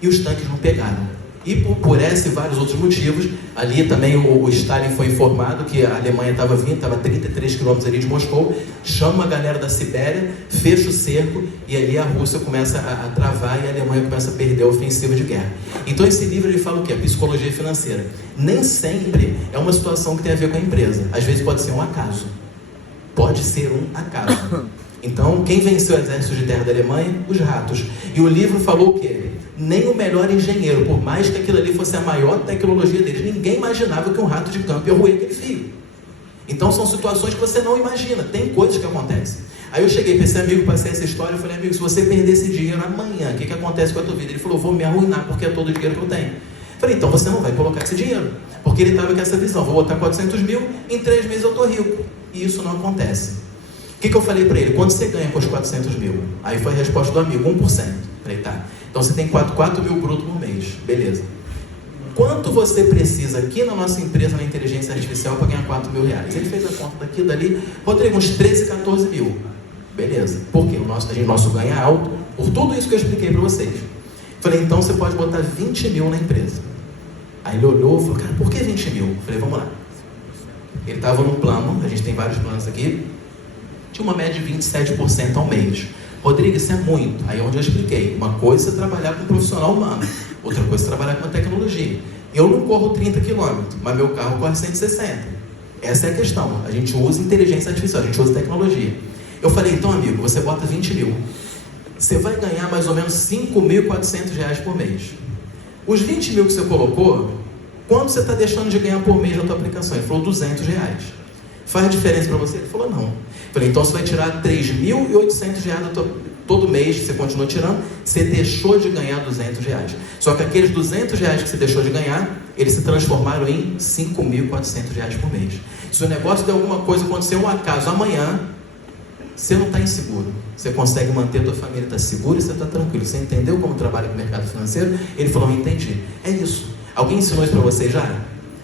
E os tanques não pegaram. E por esse e vários outros motivos, ali também o Stalin foi informado que a Alemanha estava vindo, estava a 33 quilômetros ali de Moscou, chama a galera da Sibéria, fecha o cerco, e ali a Rússia começa a travar e a Alemanha começa a perder a ofensiva de guerra. Então esse livro ele fala o quê? Psicologia financeira. Nem sempre é uma situação que tem a ver com a empresa. Às vezes pode ser um acaso. Pode ser um acaso. Então, quem venceu o exército de terra da Alemanha? Os ratos. E o livro falou o quê? Nem o melhor engenheiro, por mais que aquilo ali fosse a maior tecnologia deles, ninguém imaginava que um rato de campo ia roer aquele fio. Então, são situações que você não imagina. Tem coisas que acontecem. Aí eu cheguei para esse amigo, passei essa história, e falei, amigo, se você perder esse dinheiro amanhã, o que acontece com a tua vida? Ele falou, vou me arruinar, porque é todo o dinheiro que eu tenho. Falei, então você não vai colocar esse dinheiro. Porque ele estava com essa visão, vou botar 400 mil, em 3 meses eu estou rico. E isso não acontece. O que eu falei para ele? Quanto você ganha com os 400 mil? Aí foi a resposta do amigo, 1%. Falei, tá. Então você tem 4 mil bruto por mês. Beleza. Quanto você precisa aqui na nossa empresa, na inteligência artificial, para ganhar 4 mil reais? Ele fez a conta daqui e dali. Rodrigo, uns 13, 14 mil. Beleza. Por quê? O nosso ganho é alto. Por tudo isso que eu expliquei para vocês. Falei, então você pode botar 20 mil na empresa. Aí ele olhou e falou, cara, por que 20 mil? Falei, vamos lá. Ele estava num plano, a gente tem vários planos aqui, tinha uma média de 27% ao mês. Rodrigo, isso é muito. Aí é onde eu expliquei. Uma coisa é trabalhar com um profissional humano, outra coisa é trabalhar com a tecnologia. Eu não corro 30 km, mas meu carro corre 160. Essa é a questão. A gente usa inteligência artificial, a gente usa tecnologia. Eu falei, então amigo, você bota 20 mil. Você vai ganhar mais ou menos 5.400 reais por mês. Os 20 mil que você colocou, quanto você está deixando de ganhar por mês na tua aplicação? Ele falou, 200 reais. Faz diferença para você? Ele falou, não. Falei, então você vai tirar 3.800 reais todo mês, você continua tirando, você deixou de ganhar 200 reais. Só que aqueles 200 reais que você deixou de ganhar, eles se transformaram em 5.400 reais por mês. Se o negócio de alguma coisa acontecer, um acaso, amanhã, você não está inseguro. Você consegue manter a tua família, está segura e você está tranquilo. Você entendeu como trabalha com o mercado financeiro? Ele falou, entendi. É isso. Alguém ensinou isso para você já?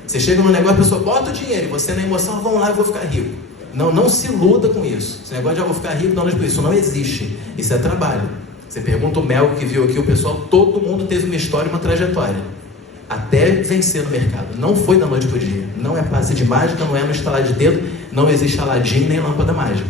Você chega no negócio, a pessoa bota o dinheiro, e você na emoção, vamos lá, eu vou ficar rico. Não se iluda com isso. Esse negócio de eu vou ficar rico, isso não existe. Isso é trabalho. Você pergunta o Mel que viu aqui, o pessoal, todo mundo teve uma história e uma trajetória. Até vencer no mercado. Não foi da noite para o dia. Não é passe de mágica, não é no estalar de dedo, não existe Aladim nem lâmpada mágica.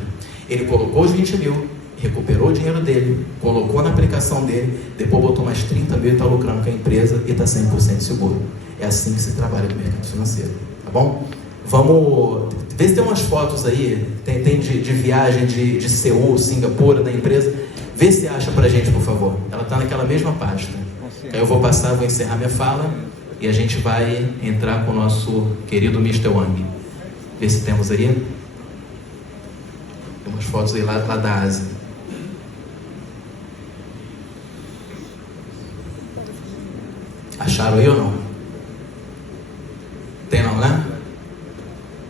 Ele colocou os 20 mil, recuperou o dinheiro dele, colocou na aplicação dele, depois botou mais 30 mil e está lucrando com a empresa e está 100% seguro. É assim que se trabalha no mercado financeiro, tá bom? Vamos ver se tem umas fotos aí, tem de viagem de Seul, Singapura, da empresa. Vê se acha pra gente, por favor. Ela está naquela mesma página. Aí eu vou passar, vou encerrar minha fala e a gente vai entrar com o nosso querido Mr. Wang. Vê se temos aí. Tem umas fotos aí lá da Ásia. Acharam aí ou não? Tem não, né?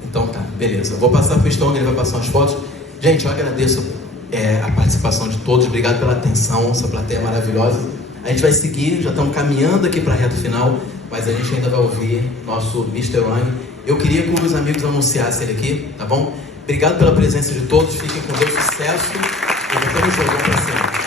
Então tá, beleza. Eu vou passar para o Stone, ele vai passar umas fotos. Gente, eu agradeço a participação de todos. Obrigado pela atenção, essa plateia maravilhosa. A gente vai seguir, já estamos caminhando aqui para a reta final, mas a gente ainda vai ouvir nosso Mr. Wang. Eu queria que os amigos anunciassem ele aqui, tá bom? Obrigado pela presença de todos, fiquem com Deus, sucesso e voltamos jogando para cima.